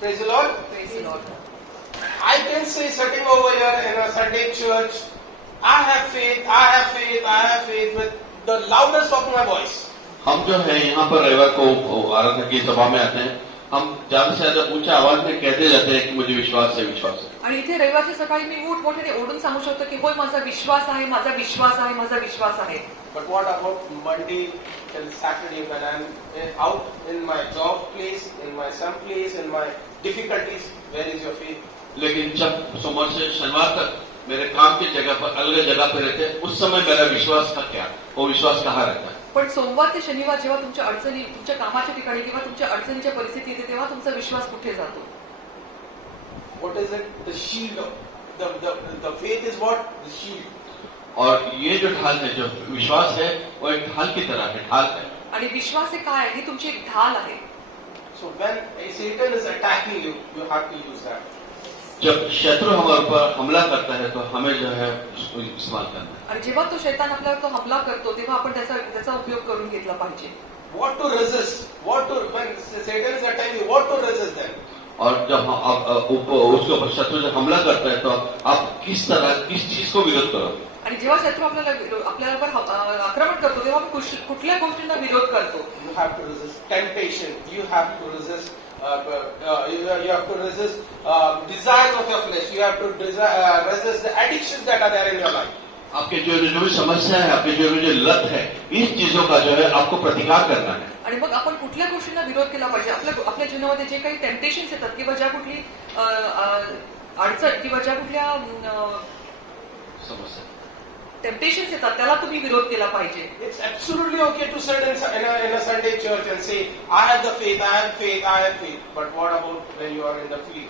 Praise the Lord. Praise the Lord. I can say sitting over here in a Sunday church, I have faith, I have faith, I have faith with the loudest of my voice. हम जो है यहाँ पर रविवार को आराधना की सभा में आते हैं, हम ज्यादा से ज्यादा ऊंचा आवाज में कहते जाते हैं कि मुझे विश्वास है, विश्वास है। आणि इथे रविवारच्या सकाळी मी मोठमोठ्याने ओढून सांगू शकतो की होय, माझा विश्वास आहे, माझा विश्वास आहे, माझा विश्वास आहे. But what about Monday till Saturday when I'm out in my job place, in my some place, in my difficulties? Where is your faith? लेकिन जब सोमवार से शनिवार तक मेरे काम की जगह पर अलग जगह पर रहते हैं, उस समय मेरा विश्वास का क्या, वो विश्वास कहाँ रहता है? पण सोमवार ते शनिवार जेव्हा तुमच्या अडचणी, तुमच्या कामाच्या ठिकाणी किंवा तुमच्या अडचणीच्या परिस्थिती येते तेव्हा तुमचा विश्वास कुठे जातो? What is it? The shield of the faith is what? The shield. और ये जो ढाल है, जो विश्वास है, वो एक ढाल की तरह है, ढाल है। आणि विश्वास हे काय आहे? ही तुमची एक ढाल आहे. So when Satan is attacking you, you have to use that. जब शत्रु हमारे ऊपर हमला करता है तो हमें जो है उसको इस्तेमाल करना है। आणि जेव्हा तो शैतान आपल्यावर तो हमला करतो तेव्हा आपण त्याचा उपयोग करून घेतला पाहिजे. What to resist? When Satan is attacking you, what to resist then? और जब उसके ऊपर शत्रु जब हमला करता है तो आप किस चीज को विरोध करोगे? आणि जेव्हा शत्रू आपल्यावर आक्रमण करतो तेव्हा आपण कुठल्या गोष्टींना विरोध करतो? You have to resist temptation. You have to resist. You have to resist desires of your flesh. You have to resist the addictions that are there in your life. आपके जो भी समस्या है, आपके जो लत है, इन चीजों का जो है आपको प्रतिकार करना है. आणि मग आपण कुठल्या गोष्टींना विरोध केला पाहिजे? आपल्या जीवनामध्ये जे काही टेम्पटेशन्स येतात किंवा ज्या कुठली अडचण किंवा ज्या कुठल्या समस्या टेम्पटेशन्स येतात त्याला तुम्ही विरोध केला पाहिजे. It's absolutely okay to sit in a Sunday church and say, I have the faith, I have faith, I have faith. But what about when you are in the field?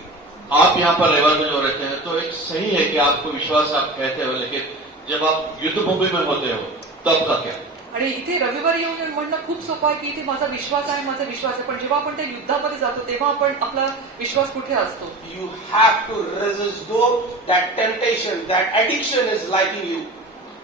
आप यहाँ पर रविवार में जो रहते हैं तो एक सही है कि आपको विश्वास आप कहते हो, लेकिन जब आप युद्ध भूमि में होते हो तब का क्या? आणि इथे रविवारी येऊन म्हणणं खूप सोपं आहे की इथे माझा विश्वास आहे, माझा विश्वास आहे, पण जेव्हा आपण त्या युद्धामध्ये जातो तेव्हा आपण आपला विश्वास कुठे असतो? You have to resist though that temptation, that addiction is liking you.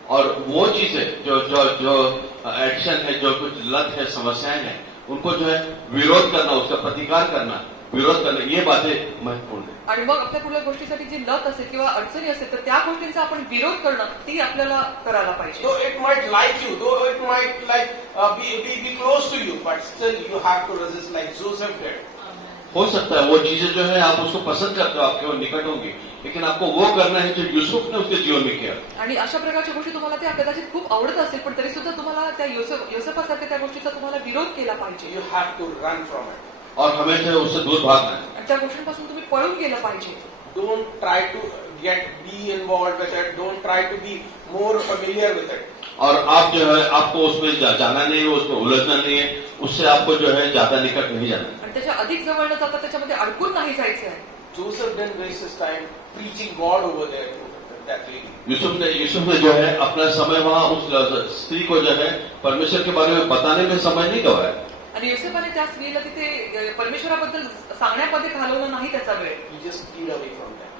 और वो चीजें जो एडिक्शन है, जो कुछ लत है, समस्याएं हैं, उनको जो है विरोध करना, उसका प्रतिकार करना, विरोध करना, ये बातें महत्वपूर्ण है. आणि मग आपल्या कुठल्या गोष्टीसाठी जी लत असेल किंवा अडचणी असेल तर त्या गोष्टींचा आपण विरोध करणं ती आपल्याला करायला पाहिजे. Though it might like you, though it might be close to you, but still you have to resist like Joseph did. हो सकता है वो चीजें जो है आप उसको पसंद करते हो, आपके वो निकट होंगी, लेकिन आपको वो करना है जो यूसुफ ने उसके जीवन में किया. आणि अशा प्रकारच्या गोष्टी तुम्हाला त्या कदाचित खूप आवडत असेल पण तरी सुद्धा तुम्हाला त्या योसेफासारख्या त्या गोष्टीचा तुम्हाला विरोध केला पाहिजे. You have to run from it. और हमें जो है उससे दूर भागना है. आणि त्या गोष्टींपासून तुम्ही पळून गेलं पाहिजे. Don't try to be involved with it. Don't try to be more familiar with it. और आप जो है आपको उसमें जाना नहीं है, उसमें उलझना नहीं है, उससे आपको जो है ज्यादा निकट नहीं जाना. आणि त्याच्या अधिक जवळ न जाता त्याच्यामध्ये अडकून नाही जायचं आहे. Joseph didn't waste his time preaching God over there to that lady. Yusuf ने जो है अपना समय वहाँ उस स्त्री को जो है परमेश्वर के बारे में बताने में समय नहीं गवाया. आणि योसेफाने त्या स्त्रीला तिथे परमेश्वराबद्दल सांगण्यामध्ये घालवलं नाही त्याचा वेळ. He just peeled away from that.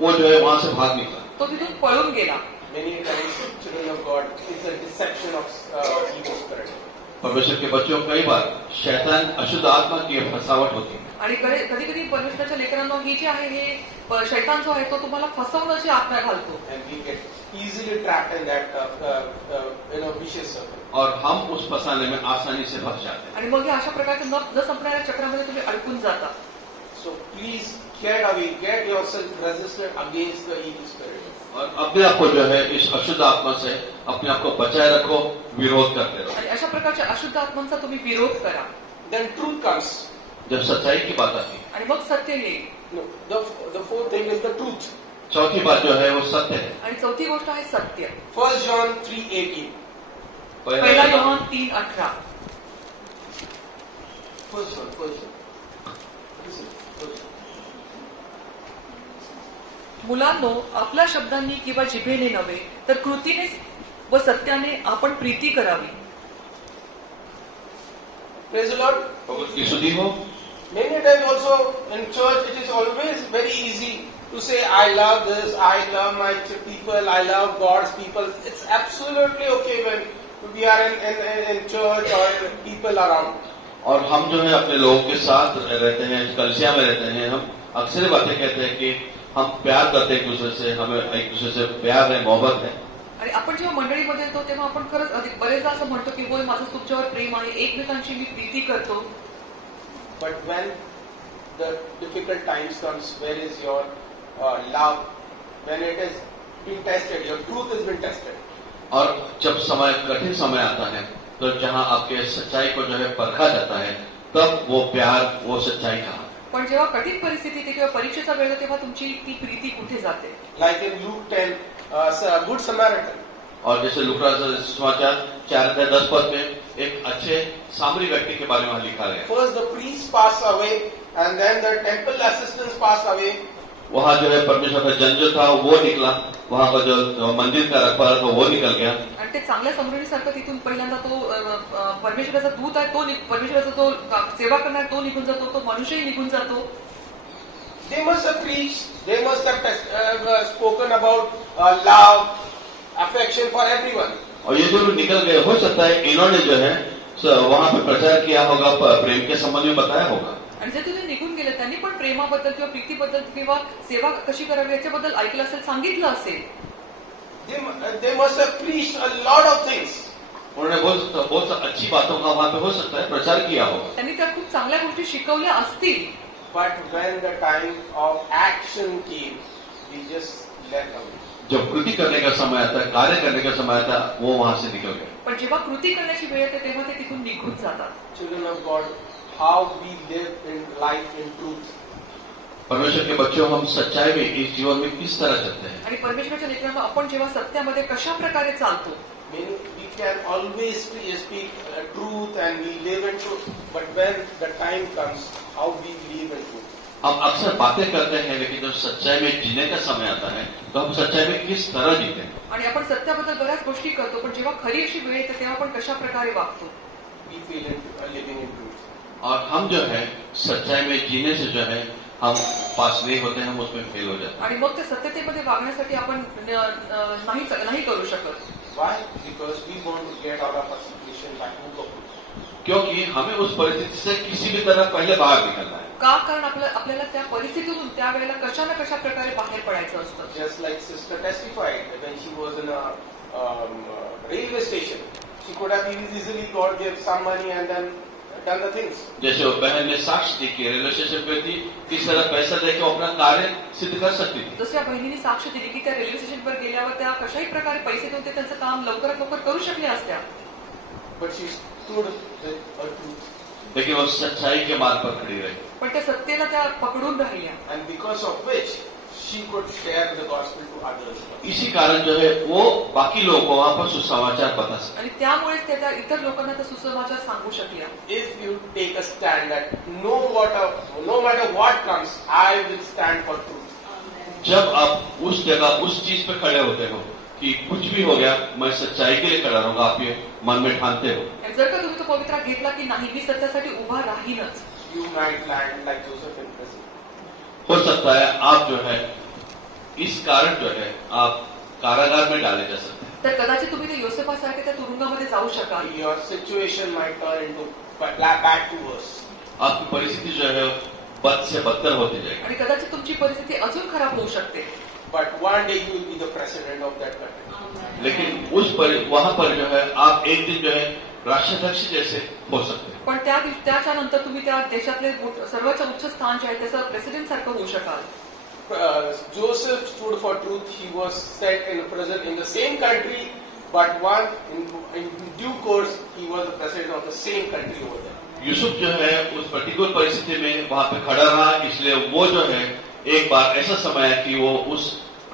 वो जो है वहां से भाग निकला. तो तिथून पळून गेला. Many times, children of God, it's a deception of evil spirit. परमेश्वर के बच्चों कई बार शैतान अशुद्ध आत्मा की फसावट होती है. आणि कधी कधी परमेश्वराच्या लेकरांना ही जी आहे हे शैतान जो आहे तो तुम्हाला फसवण्याची आज्ञा घालतो. And we get easily trapped in that vicious circle. और हम उस फसाने में आसानी से फंस जाते हैं. आणि मग या अशा प्रकारच्या न संपणाऱ्या चक्रामध्ये तुम्ही अडकून जाता. So please get away, get yourself resistant against the evil spirit. और अपने आप को जो है इस अशुद्ध आत्मा से अपने आप को बचाए रखो, विरोध करते रहो. आणि अशा प्रकारच्या अशुद्ध आत्मांचा तुम्ही विरोध करा. Then truth comes. जब सच्चाई की बात आती है, आणि मग सत्य येईल. No, the fourth thing is the truth. चौथी बात जो है वो सत्य है. आणि चौथी गोष्ट आहे सत्य. 1 John 3:18. पहिला योहान 3:18. 1 John. Listen, 1 John. मुलांनो, आपल्या शब्दांनी किंवा जिभेने नव्हे तर कृतीने व सत्याने आपण प्रीती करावी. Praise the Lord. भगवत स्तुति हो. Many times also in church it is always very easy to say I love this, I love my people, I love God's people. It's absolutely okay when we are in church or people around. और हम जो है अपने लोगों के साथ रहते हैं, कलिसिया में रहते हैं, हम अक्सर बातें कहते हैं कि हम प्यार करते हैं एक दूसरे से, हमें एक दूसरे से प्यार है, मोहब्बत है. आणि आपण जेव्हा मंडळीमध्ये येतो तेव्हा आपण खरंच बरेचदा असं म्हणतो की होय माझं तुमच्यावर प्रेम आहे, एकमेकांची मी प्रीती करतो. But when the difficult times comes, where is your love? When it is being tested, your truth has been tested. और जब समय कठिन समय आता है तो जहाँ आपके सच्चाई को जो है परखा जाता है, तब वो प्यार, वो सच्चाई कहाँ. पण जेव्हा कठीण परिस्थिती येते किंवा परीक्षेचा वेळ येतो तेव्हा तुमची ती प्रीती कुठे जाते. Like in Luke 10, Good Samaritan. और जैसे लुका समाचार 4:10 में एक अच्छे सामरी व्यक्ति के बारे में लिखा गया. First the priest passed away and then the temple assistants passed away. वहाँ जो है परमेश्वर का जन जो था वो निकला, वहाँ का जो मंदिर का रखवाला था वो निकल गया. आणि ते चांगल्या समृद्धीसारखं तिथून पहिल्यांदा तो परमेश्वराचा दूत आहे तो परमेश्वराचा जो सेवा करणार तो निघून जातो, तो मनुष्यही निघून जातो. They must have preached, they must have spoken about love, affection for everyone. और ये जो निकल गए, हो सकता है इन्होंने जो है वहाँ पे प्रचार किया होगा, प्रेम के संबंध में बताया होगा. आणि जे तुम्ही निघून गेले त्यांनी पण प्रेमाबद्दल किंवा प्रीतीबद्दल किंवा सेवा कशी करावी याच्याबद्दल ऐकलं असेल, सांगितलं असेल. They must have preached a lot of things. उन्होंने बहुत अच्छी बातों का वहाँ पे हो सकता है प्रचार किया होगा. त्यांनी त्या खूप चांगल्या गोष्टी शिकवल्या असतील. But when the time of action came, we just let away. जब कृति करने का समय आता है, कार्य करने का समय आता है, वो वहाँ से निकल गए. पण जेव्हा कृती करण्याची वेळ येते तेव्हा ते तिथून निघून जातात. Children of God, how we live in life in truth. परमेश्वर के बच्चों, हम सच्चाई में इस जीवन में किस तरह चलते हैं. आणि परमेश्वराच्या लेकरांना आपण जेव्हा सत्यामध्ये कशा प्रकारे चालतो. We can always speak truth and we live in truth, but when the time comes, how we live in truth. हम अक्सर बातें करते हैं, लेकिन जब सच्चाई में जीने का समय आता है तो हम सच्चाई में किस तरह जीते हैं. आणि आपण सत्याबद्दल बऱ्याच गोष्टी करतो, पण जेव्हा खरी अशी वेळ येते तेव्हा आपण कशा प्रकारे वागतो. We feel living in truth. और हम जो है सच्चाई में जीने से जो है हम पास नहीं होते हैं, हम उसमें फेल हो जाते हैं. आणि मग त्या सत्यतेमध्ये वागण्यासाठी आपण नाही करू शकत. Why? Because we want to get out of a situation by hook or crook. क्योंकि हमें उस परिस्थिति से किसी भी तरह पहले बाहर निकलना है. का? कारण आपल्याला त्या परिस्थितीतून त्यावेळेला कशा ना कशा प्रकारे बाहेर पडायचं असतं. Just like sister testified when she was in a railway station, she could have easily got give some money and then done the things. जैसे वो बहन ने साक्ष्य दी कि रेलवे स्टेशन पे थी, किस तरह पैसा देके अपना कार्य सिद्ध कर सकती थी. जसं या बहिणीने साक्ष दिली की त्या रेल्वे स्टेशनवर गेल्यावर त्या कशाही प्रकारे पैसे देऊन ते त्यांचं काम लवकरात लवकर करू शकल्या असत्या. But she stood with her truth. लेकिन वो सच्चाई के मार्ग पर खड़ी रही. पण त्या सत्तेला त्या पकडून राहिल्या. And because of which she could share the gospel to others. इसी कारण जो है वो बाकी लोगों को वहाँ पर सुसमाचार बता सके. आणि त्यामुळेच त्या इतर लोकांना त्या सुसमाचार सांगू शकल्या. If you take a stand that no matter what comes, I will stand for truth. जब आप उस जगह उस चीज पे खड़े होते हो कि कुछ भी हो गया मैं सच्चाई के लिए खड़ा रहूंगा, आप ये मन में ठानते हो. जर का तुम्ही तो पवित्रा घेतला की नाही मी सत्यासाठी उभा राहीनच. You might land like Joseph in prison. हो सकता है आप जो है इस कारण जो है आप कारागार में डाले जा सकते हैं। तर कदाचित तुम्ही ते योसेफासारखे त्या तुरुंगामध्ये जाऊ शकाल. Your situation might turn into bad to worse. आपकी परिस्थिति जो है बद से बदतर होती जाएगी। आणि कदाचित तुमची परिस्थिती अजून खराब होऊ शकते. But one day you will be the president of that country. लेकिन वहां पर जो है आप एक दिन जो है राष्ट्राध्यक्ष जैसे हो सकते हैं। पण त्याच्यानंतर तुम्ही त्या देशातले सर्वोच्च उच्च स्थान जे आहे त्याचं प्रेसिडेंट सारखं होऊ शकाल. Joseph stood for truth. He was set in prison in the same country, but in due course he was the president of the same country over there. Yusuf जो है उस पर्टिकुलर परिस्थिति में वहां पे खड़ा रहा, इसलिए वो जो है एक बार ऐसा समय है कि वो उस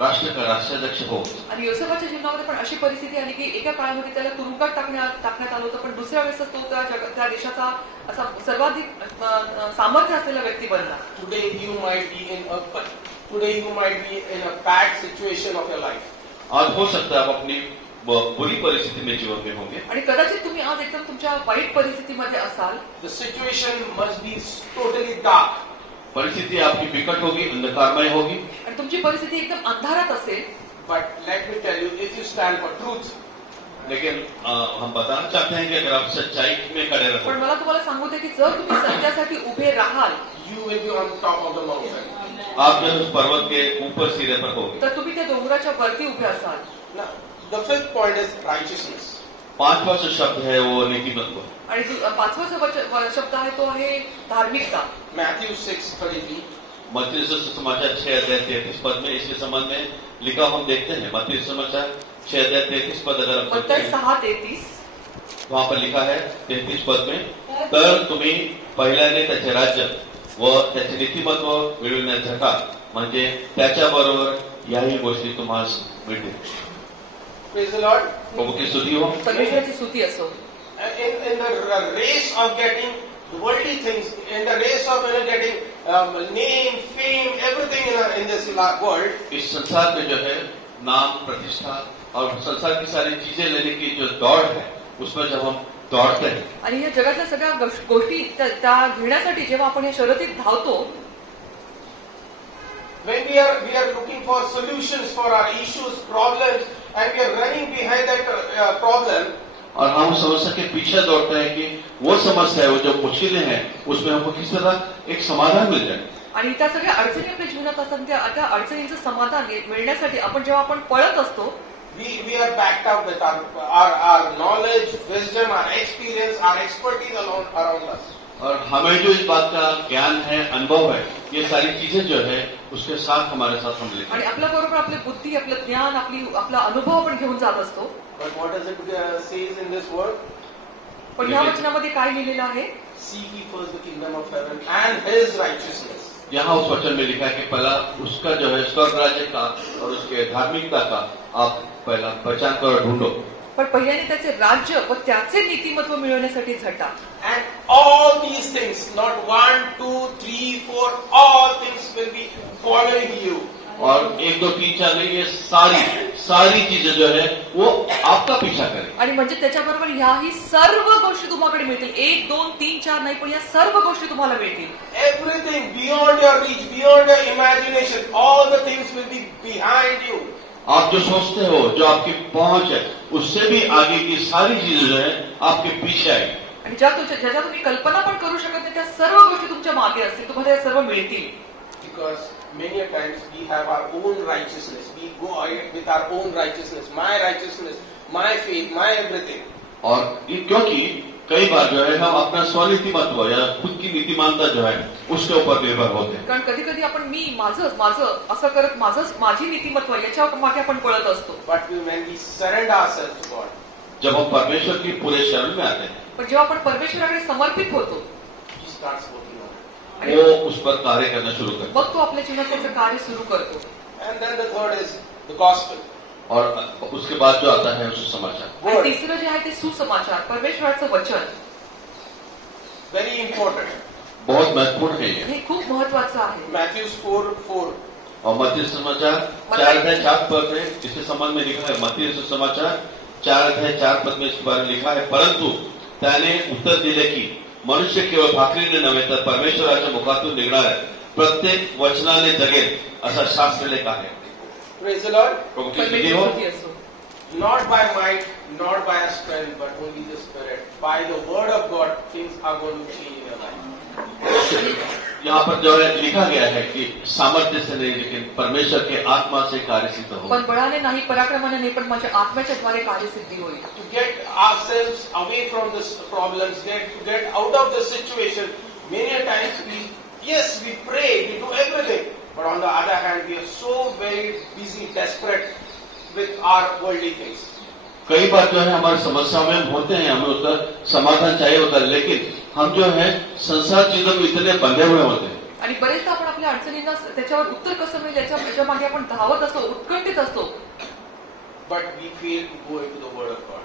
राष्ट्र का राष्ट्राध्यक्ष हो. आणि योसेफाच्या जीवनामध्ये पण अशी परिस्थिती आली की एका काळामध्ये त्याला तुरुंगात टाकण्यात आलं होतं, पण दुसऱ्या वेळेस तो त्या देशाचा असा सर्वाधिक सामर्थ्य असलेला व्यक्ती बनला. Today you might be in a bad situation of your life. आज हो सकता है आप अपनी बुरी परिस्थिति में जीवन में होंगे. आणि कदाचित तुम्ही आज एकदम तुमच्या वाईट परिस्थितीमध्ये असाल. The situation must be totally dark. परिस्थिति आपकी विकट होगी, अंधकारमय होगी. आणि तुमची परिस्थिती एकदम अंधारात असेल. But let me tell you, if you stand for truth, लेकिन हम बताना चाहते हैं कि अगर आप सच्चाई में खड़े रहो, पण मला तुम्हाला सांगू दे की जर तुम्ही सत्यासाठी उभे राहाल, you will be on top of the mountain. आप जो उस पर्वत के ऊपर सिरे पर होगे. तर तुम्ही त्या डोंगराच्या वरती उभे असाल. Now, the fifth point is righteousness. पांचवा जो शब्द है वो नीतिमत्व. आणि पाचवा जो शब्द आहे तो आहे धार्मिकता. Matthew 6:33. मत्ती समाचार 6:33 में इसके संबंध में लिखा हम देखते हैं. मत्ती समाचार 6:33 अगर आप मत्ती 6:33 वहां पर लिखा है 33 में, तर तुम्ही पहिल्याने त्याचे राज्य व त्याचे नीतिमत्व मिळविण्याचा म्हणजे त्याच्याबरोबर याही गोष्टी तुम्हाला मिळतील. Praise the Lord. प्रभूची स्तुती हो. परमेश्वराची स्तुती असो. In the race of getting the worldly things, in the race of getting name, fame, everything in this world, इस संसार में जो है नाम, प्रतिष्ठा और संसार की सारी चीजें लेने की जो दौड़ है, उसमें जब हम दौड़ते हैं आणि या जगातल्या सगळ्या गोष्टी त्या घेण्यासाठी जेव्हा आपण या शर्यतीत धावतो, when we are looking for solutions for our issues, problems, and we are running behind that problem, और हम समस्या के पीछे दौड़ते हैं कि वो समस्या है, वो जो मुश्किलें हैं, उसमें हमको किस तरह एक समाधान मिल जाए. आणि त्या सगळ्या अडचणी आपल्या जीवनात असतात. त्या अडचणींचं समाधान मिळण्यासाठी आपण जेव्हा आपण पळत असतो, we are backed up with our knowledge, wisdom, our experience, our expertise around us. और हमें जो इस बात का ज्ञान है, अनुभव है, ये सारी चीजें जो है उसके साथ हमारे साथ हम लेते आणि हैं. आपल्या बरोबर आपली बुद्धी, आपलं ज्ञान, आपला अनुभव आपण घेऊन जात असतो. But what does it says in this word? पण या वचनामध्ये काय लिहिलेलं आहे? Seek ye first the kingdom of heaven and His righteousness. यहाँ उस वचन में लिखा है कि पहला उसका जो है स्वर्ग राज्य का और उसके धार्मिकता का आप पहला पहचान करो, ढूंढो. पण पहिल्याने त्याचे राज्य व त्याचे नीतिमत्व मिळवण्यासाठी झटा. And all these things, not 1, 2, 3, 4, all things will be following you. और 1, 2, 3, 4 नहीं, ये सारी चीजें जो है वो आपका पीछा करें. आणि म्हणजे त्याच्याबरोबर ह्याही सर्व गोष्टी तुम्हाकडे मिळतील. 1, 2, 3, 4 नाही, पण या सर्व गोष्टी तुम्हाला मिळतील. Everything beyond your reach, beyond your imagination, all the things will be behind you. आप जो सोचते हो, जो आपकी पहुंच है, उससे भी आगे की सारी चीजें जो है आपके पीछे आएगी. आणि ज्याच्या तुम्ही कल्पना पण करू शकत नाही, त्या सर्व गोष्टी तुमच्या मागे असतील, तुम्हाला या सर्व मिळतील. Because many a times we have our own righteousness. We go ahead with our own righteousness, my faith, my everything. और ये क्योंकि कई बार जो है हम अपना स्वनीतिमत्व या खुद की नीतिमानता जो है उसके ऊपर निर्भर होते हैं. कारण कधी कधी आपण माझं असं करत माझी नीतिमत्व याच्या मागे आपण पळत असतो. But when we surrender ourselves to God, जब हम परमेश्वर की पूरे शरण में आते हैं, पण जेव्हा आपण परमेश्वराकडे समर्पित होतो, He starts working on it. वो उस पर कार्य करना शुरू करते हैं. मग तो आपल्या जीवनात त्याचं कार्य सुरू करतो. And then the third is the gospel. और उसके बाद जो आता है सुसमाचार. आणि तिसरं जे आहे ते सुसमाचार, परमेश्वराचं वचन. Very important. बहुत महत्वपूर्ण है ये. हे खूप महत्वाचं आहे. Matthew 4:4. और मत्ती समाचार 4:4 में इसके संबंध में लिखा है. मत्ती समाचार 4:4 में इसके बारे में लिखा है, परंतु त्याने उत्तर दिले की मनुष्य केवळ भाकरीने नव्हे तर परमेश्वराच्या मुखातून निघणाऱ्या प्रत्येक वचनाने जगेल असा शास्त्र लेख आहे. Praise the Lord. प्रभु की स्तुति परमेश्वर हो। स्तुती असो. Not by might, not by our strength, but only the Spirit. By the Word of God, things are going to change in your life. यहाँ पर जो है लिखा गया है कि सामर्थ्य से नहीं लेकिन परमेश्वर के आत्मा से कार्य सिद्ध हो। पण बळाने नाही, पराक्रमाने नाही, पण माझ्या आत्म्याच्या द्वारे कार्यसिद्धी होईल. To get ourselves away from this problems, to get out of this situation, many a times we pray, we do everything, but on the other hand, we are so very busy, desperate with our worldly things. कई बार जो है हमारी समस्याओं में हम होते हैं, हमें उसका समाधान चाहिए होता है, लेकिन हम जो है संसार चीजों में इतने बंधे हुए होते हैं. आणि बरेचदा आपण आपल्या अडचणींना त्याच्यावर उत्तर कसं मिळेल याच्या मागे आपण धावत असतो, उत्कंठित असतो. But we fail to go into the Word of God.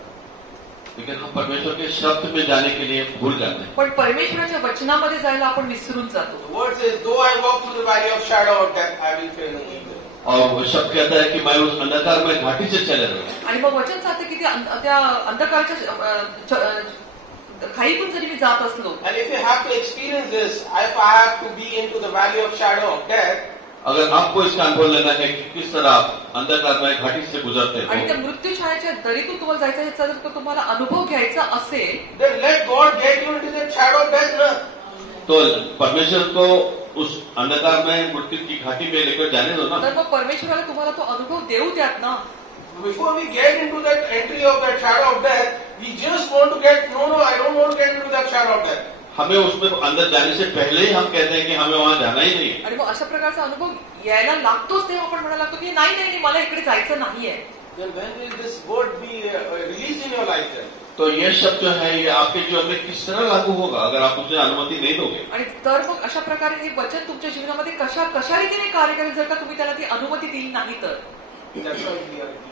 लेकिन हम परमेश्वर के शब्द में जाने के लिए भूल जाते हैं. पण परमेश्वराच्या वचनामध्ये जायला आपण विसरून जातो. The Word says, though I walk through the valley of shadow of death, I will fear no evil. और वो शब्द कहता है कि मैं उस अंधकार में घाटी से चले रहूं. आणि मग वचन सांगते की त्या अंधकाराच्या खाईतून जरी मी जात असलो, And if you have to experience this, if I have to be into the valley of shadow of death, अगर आपको इसका अनुभव लेना है कि किस तरह आप अंधकार में घाटी से गुजरते आणि त्या हो, मृत्यू छायाच्या दरीतून तुम्हाला जायचं याचा जर तुम्हाला अनुभव घ्यायचा असेल, then let God get you into that shadow of death. No? तो परमेश्वर को उस अंधकार में मृत्यु की घाटी में लेकर जाने दो ना. तर मग परमेश्वराला तुम्हाला तो अनुभव देऊ द्यात ना. Before we get into that entry of that shadow of death, we just want to get, no, I don't want to get into that shadow of death. हमें उसमें अंदर जाने से पहले ही हम कहते हैं कि हमें वहां जाना ही नहीं. आणि मग अशा प्रकारचा अनुभव यायला लागतोच तेव्हा आपण म्हणायला लागतो की नाही मला इकडे जायचं नाहीये. Then when will this word be released in your life then? तो ये शब्द जो है ये आपके जीवन में किस तरह लागू होगा अगर आप उसे अनुमति नहीं दोगे. आणि तर मग अशा प्रकारे हे वचन तुमच्या जीवनामध्ये कशा रीतीने कार्य करेल जर का तुम्ही त्याला ती अनुमती दिली नाही तर. That's why we are weak.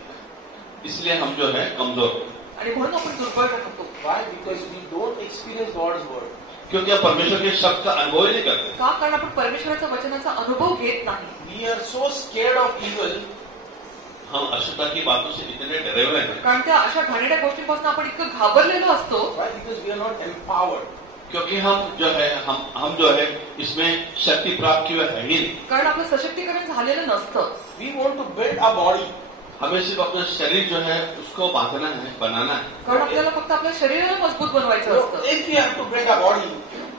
इसलिए हम जो है कमजोर, आणि म्हणून आपण दुर्बळ राहतो. Why? Because we don't experience God's word. क्योंकि आप परमेश्वर के शब्द का अनुभव ही नहीं करते. का? कारण आपण परमेश्वराच्या वचनाचा अनुभव घेत नाही. We are so scared of evil. हम अशुद्धता की बातों से इतने डरे हुए हैं कारण त्या अशा घाणेरड्या गोष्टींपासून आपण इतकं घाबरलेलो असतो. Why? Because we are not empowered. क्योंकि हम जो है हम जो है इसमें शक्ति प्राप्त किए है ही नहीं. कारण आपलं सशक्तीकरण झालेलं नसतं. We want to build a body. हमें सिर्फ अपना शरीर जो है उसको बांधना है, बनाना है. कारण आपल्याला फक्त आपल्या शरीराला मजबूत बनवायचं असतं. If we have to build a body,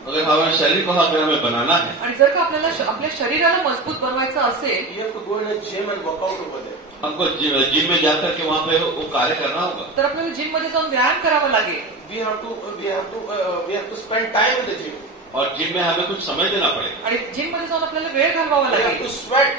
अगर हमारे शरीर को अगर हमें बनाना है, आणि जर का आपल्याला आपल्या शरीराला मजबूत बनवायचं असेल, we have to go in a gym and work out over there. हमको जिम में जाकर के वहाँ पे वो कार्य करना होगा. तर आपल्याला जिम मध्ये जाऊन व्यायाम करावा लागेल. We have to spend time in the gym. और जिम में हमें कुछ समय देना पड़ेगा. आणि जिम मध्ये जाऊन आपल्याला वेळ घालवावा We have लागेल. to sweat.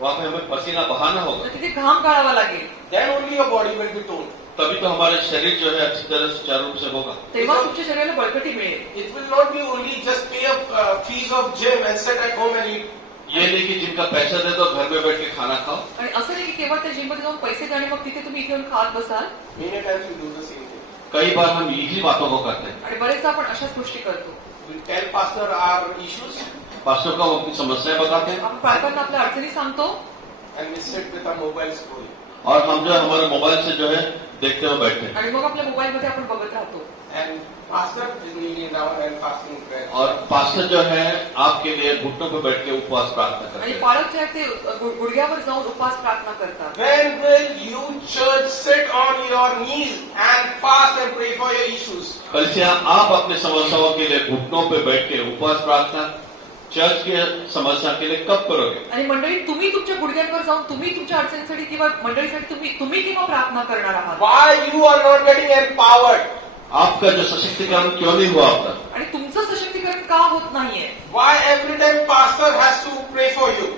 वहाँ पे हमें पसीना बहाना होगा. तर तिथे घाम गाळावा लागेल. Then only your body will be toned. तभी तो हमारा शरीर जो है अच्छी तरह सुचारू रूप से होगा. तेव्हा तुमच्या शरीराला बळकटी मिळेल. It will not be only just pay a fees of gym and sit at home and eat. ये नहीं कि जिनका पैसा दे दो घर में बैठ के खाना खाओ. आणि असं नाही की केवळ त्या जिम मध्ये जाऊन पैसे द्या आणि मग तिथे तुम्ही इथे येऊन खात बसाल. Many times we do the same thing. कई बार हम इसी बातों को करते हैं. आणि बरेचदा आपण अशाच गोष्टी करतो. We tell pastor our issues pastor को अपनी समस्याएं बताते हैं आपण पालकांना आपल्या अडचणी सांगतो and we sit with our mobile scrolling. और हम जो है हमारे मोबाइल से जो है देखते हुए बैठते हैं. आणि मग आपल्या मोबाईल मध्ये आपण बघत राहतो. And pastor is kneeling down and fasting prayer. और पास्टर जो है आपके लिए घुटनों पर बैठ के उपवास प्रार्थना करते आणि हैं. पालक जे आहेत ते गुडघ्यावर जाऊन उपवास प्रार्थना करतात. When will you church sit on your knees and fast and pray for your issues? कलिसिया आप अपने समस्याओं के लिए घुटनों पे बैठ के उपवास प्रार्थना चर्च की समस्या के लिए कब करोगे? आणि मंडळी तुम्ही तुमच्या गुडघ्यांवर जाऊन तुम्ही तुमच्या अडचणीसाठी किंवा मंडळीसाठी तुम्ही किंवा प्रार्थना करणार आहात. Why you are not getting empowered? आपका जो सशक्तिकरण क्यों नहीं हुआ अब तक? आणि तुमचं सशक्तीकरण का होत नाहीये? Why every time pastor has to pray for you?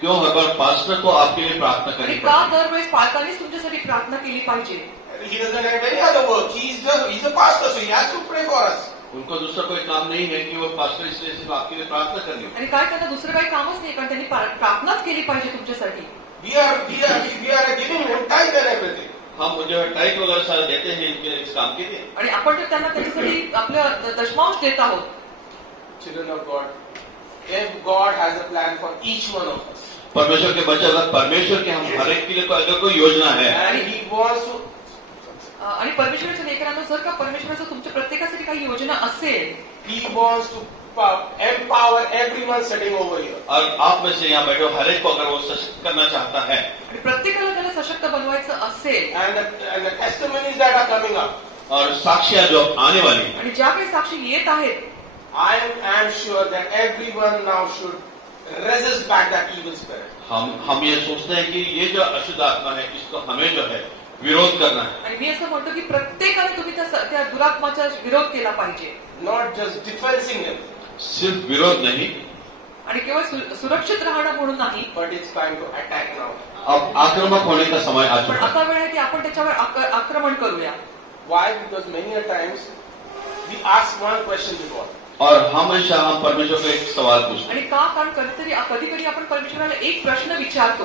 क्यों हर बार पास्टर को आपके लिए प्रार्थना आणि करनी का पड़ती है? दरवेळेस पालकांनीच तुमच्यासाठी प्रार्थना केली पाहिजे? He doesn't have any other work. He's a pastor, so he has to pray for us. उनको दूसरा कोई काम नहीं है कि वो पास्टर इसलिए सिर्फ आपके लिए प्रार्थना करनी हो. आणि काय त्यांना दुसरं काही कामच नाही कारण त्यांनी प्रार्थनाच केली पाहिजे तुमच्यासाठी. We are giving him time and everything. हम जो है टाइट वगैरह सारे देते हैं इनके इस काम के लिए. आणि आपण तर त्यांना त्याच्यासाठी आपलं दशमांश देत आहोत. Children of God, if God has a plan for each one of us, परमेश्वर के बच्चे अगर परमेश्वर के हम हर एक के लिए अगर कोई योजना है and He wants to, आणि परमेश्वराच्या लेकरांना जर का परमेश्वराचं तुमच्या प्रत्येकासाठी काही योजना असेल, He wants to empower everyone sitting over here. और आप में से यहाँ बैठे हर एक को अगर वो सशक्त करना चाहता है, आणि प्रत्येकाला त्याला सशक्त बनवायचं असेल And the testimonies that are coming up, और साक्षियां जो आने वाली हैं, आणि ज्या काही साक्षी येत आहेत, I am sure that everyone now should resist back that evil spirit. हम ये सोचते हैं कि ये जो अशुद्ध आत्मा है इसको हमें जो है विरोध करना है. आणि मी असं म्हणतो की प्रत्येकाने तुम्ही त्या दुरात्माचा विरोध केला पाहिजे. Not just defending him, सिर्फ विरोध नहीं, आणि केवळ सुरक्षित राहणं म्हणून नाही, but it's time to attack now. अब आक्रामक होने का समय आ पण चुका आता है. वेळ आहे की आपण त्याच्यावर आक्रमण करूया. Why? Because many a times we ask one question to God. और हमेशा हम परमेश्वर को एक सवाल पूछते आणि का? कारण कधी कधी आपण परमेश्वराला एक प्रश्न विचारतो.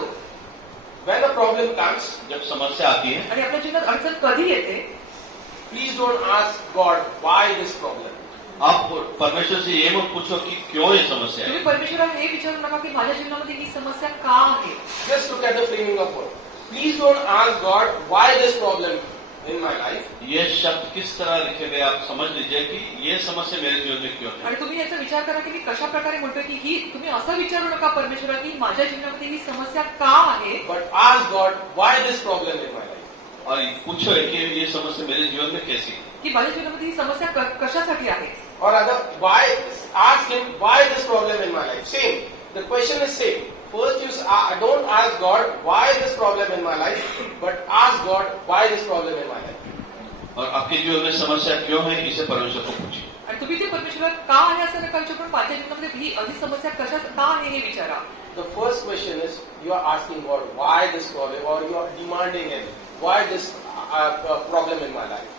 When a problem comes, हैं. जब समस्या आती है, आणि आपल्या जीवनात अडचण कधी येते, please don't ask God why this problem. आप परमेश्वर से ये मत पूछो कि क्यों ये समस्या तुम्ही है. परमेश्वराला हे विचारू नका की माझ्या जीवनामध्ये ही समस्या का आहे. Just look at the framing of word. Please don't ask God why this problem in my life. ये शब्द किस तरह लिखे गए आप समझ लीजिए कि ये समस्या मेरे जीवन में क्यों है. आणि तुम्ही याचा विचार करा की मी कशा प्रकारे म्हणतोय की ही तुम्ही असं विचारू नका परमेश्वरा की माझ्या जीवनामध्ये ही समस्या का आहे, But ask God why this problem in my life. और पूछो कि ये समस्या मेरे जीवन में कैसी है. की माझ्या जीवनामध्ये ही समस्या कशासाठी आहे. Or rather, why? Ask Him why this problem in my life. Same. The question is same. First, don't ask God why this problem in my life, but ask God why this problem in my life. और आपके जीवन में समस्या क्यों है इसे परमेश्वर को पूछिए. आणि तुम्ही ते परमेश्वर का आहे असं नका विचारू, पण माझ्या जीवनामध्ये ही अधिक समस्या कशा का आहे हे विचारा. The first question is you are asking God why this problem, or you are demanding Him why this problem in my life.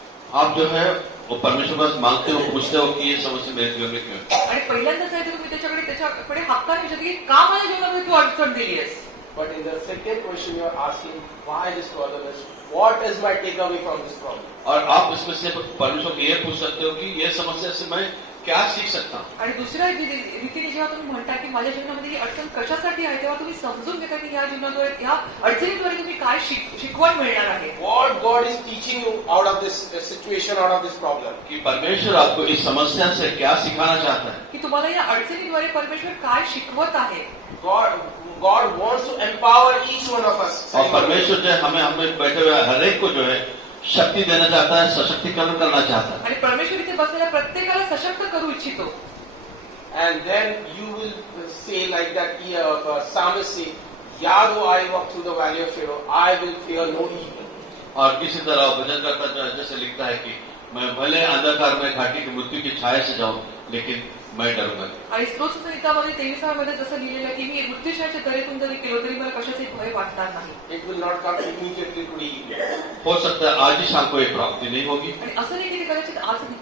आप जो है वो परमेश्वर पास मांगते हो, पूछते हो कि ये समस्या मेरे जीवन में क्यों है. आणि पहिल्यांदाच आहे तुम्ही त्याच्याकडे हक्काने विचारते की का माझ्या जीवनामध्ये तू अडचण दिली आहेस. But in the second question you are asking why this problem is, what is my takeaway from this problem? और आप इसमें से परमेश्वर को ये पूछ सकते हो कि ये समस्या से मैं क्या सीख सकता हूँ. आणि दुसऱ्या रीतीने जेव्हा तुम्ही म्हणता की माझ्या जीवनामध्ये ही अडचण कशासाठी आहे, तेव्हा तुम्ही समजून घेता की या जीवनाद्वारे या अडचणीद्वारे तुम्ही काय शिकवण मिळणार आहे. What God is teaching you out of this situation, out of this problem. कि परमेश्वर आपको इस समस्या से क्या सिखाना चाहता है. की तुम्हाला या अडचणीद्वारे परमेश्वर काय शिकवत आहे. God wants to empower each one of us. और परमेश्वर जो है हमें बैठे हुए हर एक को जो है शक्ति देना चाहता है, सशक्तिकरण करना चाहता है. आणि परमेश्वर इथे बसलेल्या प्रत्येकाला सशक्त करू इच्छितो. And then you will say like that psalmist say, "Yah though I walk through the valley of shadow, I will fear no evil." और इसी तरह भजन करता जो जैसे लिखता है कि मैं भले अंधकार में घाटी की मृत्यू की छाया से जाऊं लेकिन मैं डरूंगा. आणि स्तोत्र संहितामध्ये 23 मध्ये जसं लिहिलेलं आहे की मी मृत्यूशयाच्या दरीतून जरी गेलो तरी मला कशाचे भय वाटणार नाही. It will not come immediately today evening. हो सकता है आज ही शाम को ये प्राप्ति नहीं होगी. आणि असं नाही की कदाचित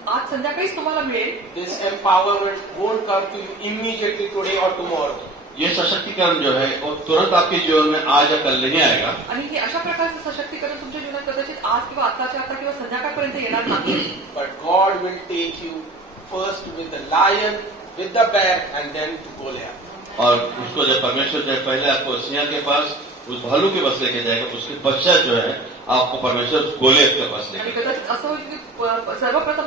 आज संध्याकाळीच तुम्हाला मिळेल. This empowerment won't come to you immediately today or tomorrow. ये सशक्तिकरण जो है वो तुरंत आपके जीवन में आज या कल नहीं आएगा. आणि हे अशा प्रकारचं सशक्तीकरण तुमच्या जीवनात कदाचित आज किंवा आताच्या आता किंवा संध्याकाळपर्यंत येणार नाही. But God will take you first with the lion, with the bear, and then to Goliath. और उसको जब परमेश्वर जो है पहले आपको सिंह के पास उस भालू के पास लेके जाएगा, उसके पश्चात जो है आपको परमेश्वर गोलियत के पास आणि लेके. कदाचित असं होईल की सर्वप्रथम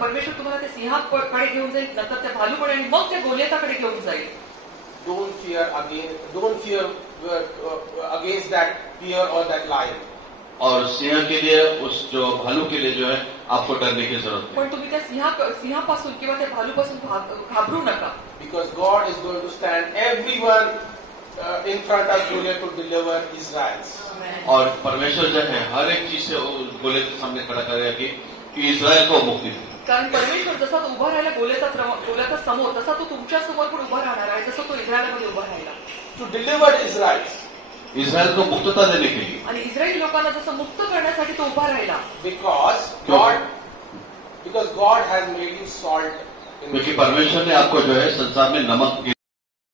परमेश्वर तुम्हाला त्या सिंहाकडे घेऊन जाईल, नंतर त्या भालूकडे आणि मग त्या गोलियताकडे घेऊन जाईल. Don't fear against that bear or that lion. और सिंह के लिए उस जो भालू के लिए जो है आपको डरने की जरूरत है. पण तुम्ही त्या सिंहापासून किंवा त्या भालूपासून घाबरू नका. Because God is going to stand everyone in front of Goliath to deliver Israel. और परमेश्वर जो है हर एक चीज से गोलियत के सामने खड़ा करेगा कि इस्राएल को मुक्ति दे. कारण परमेश्वर जसा तो उभा राहिला गोलियता समोर, तसा तो तुमच्या समोर पण उभा राहणार आहे, जसं तो इस्रायलमध्ये उभा राहिला. To deliver Israel. इस्राएल को मुक्तता देने के लिए. आणि इस्रायली लोकांना जसं मुक्त करण्यासाठी तो उभा राहिला. Because God has made you salt. क्योंकि परमेश्वर ने आपको जो है संसार में नमक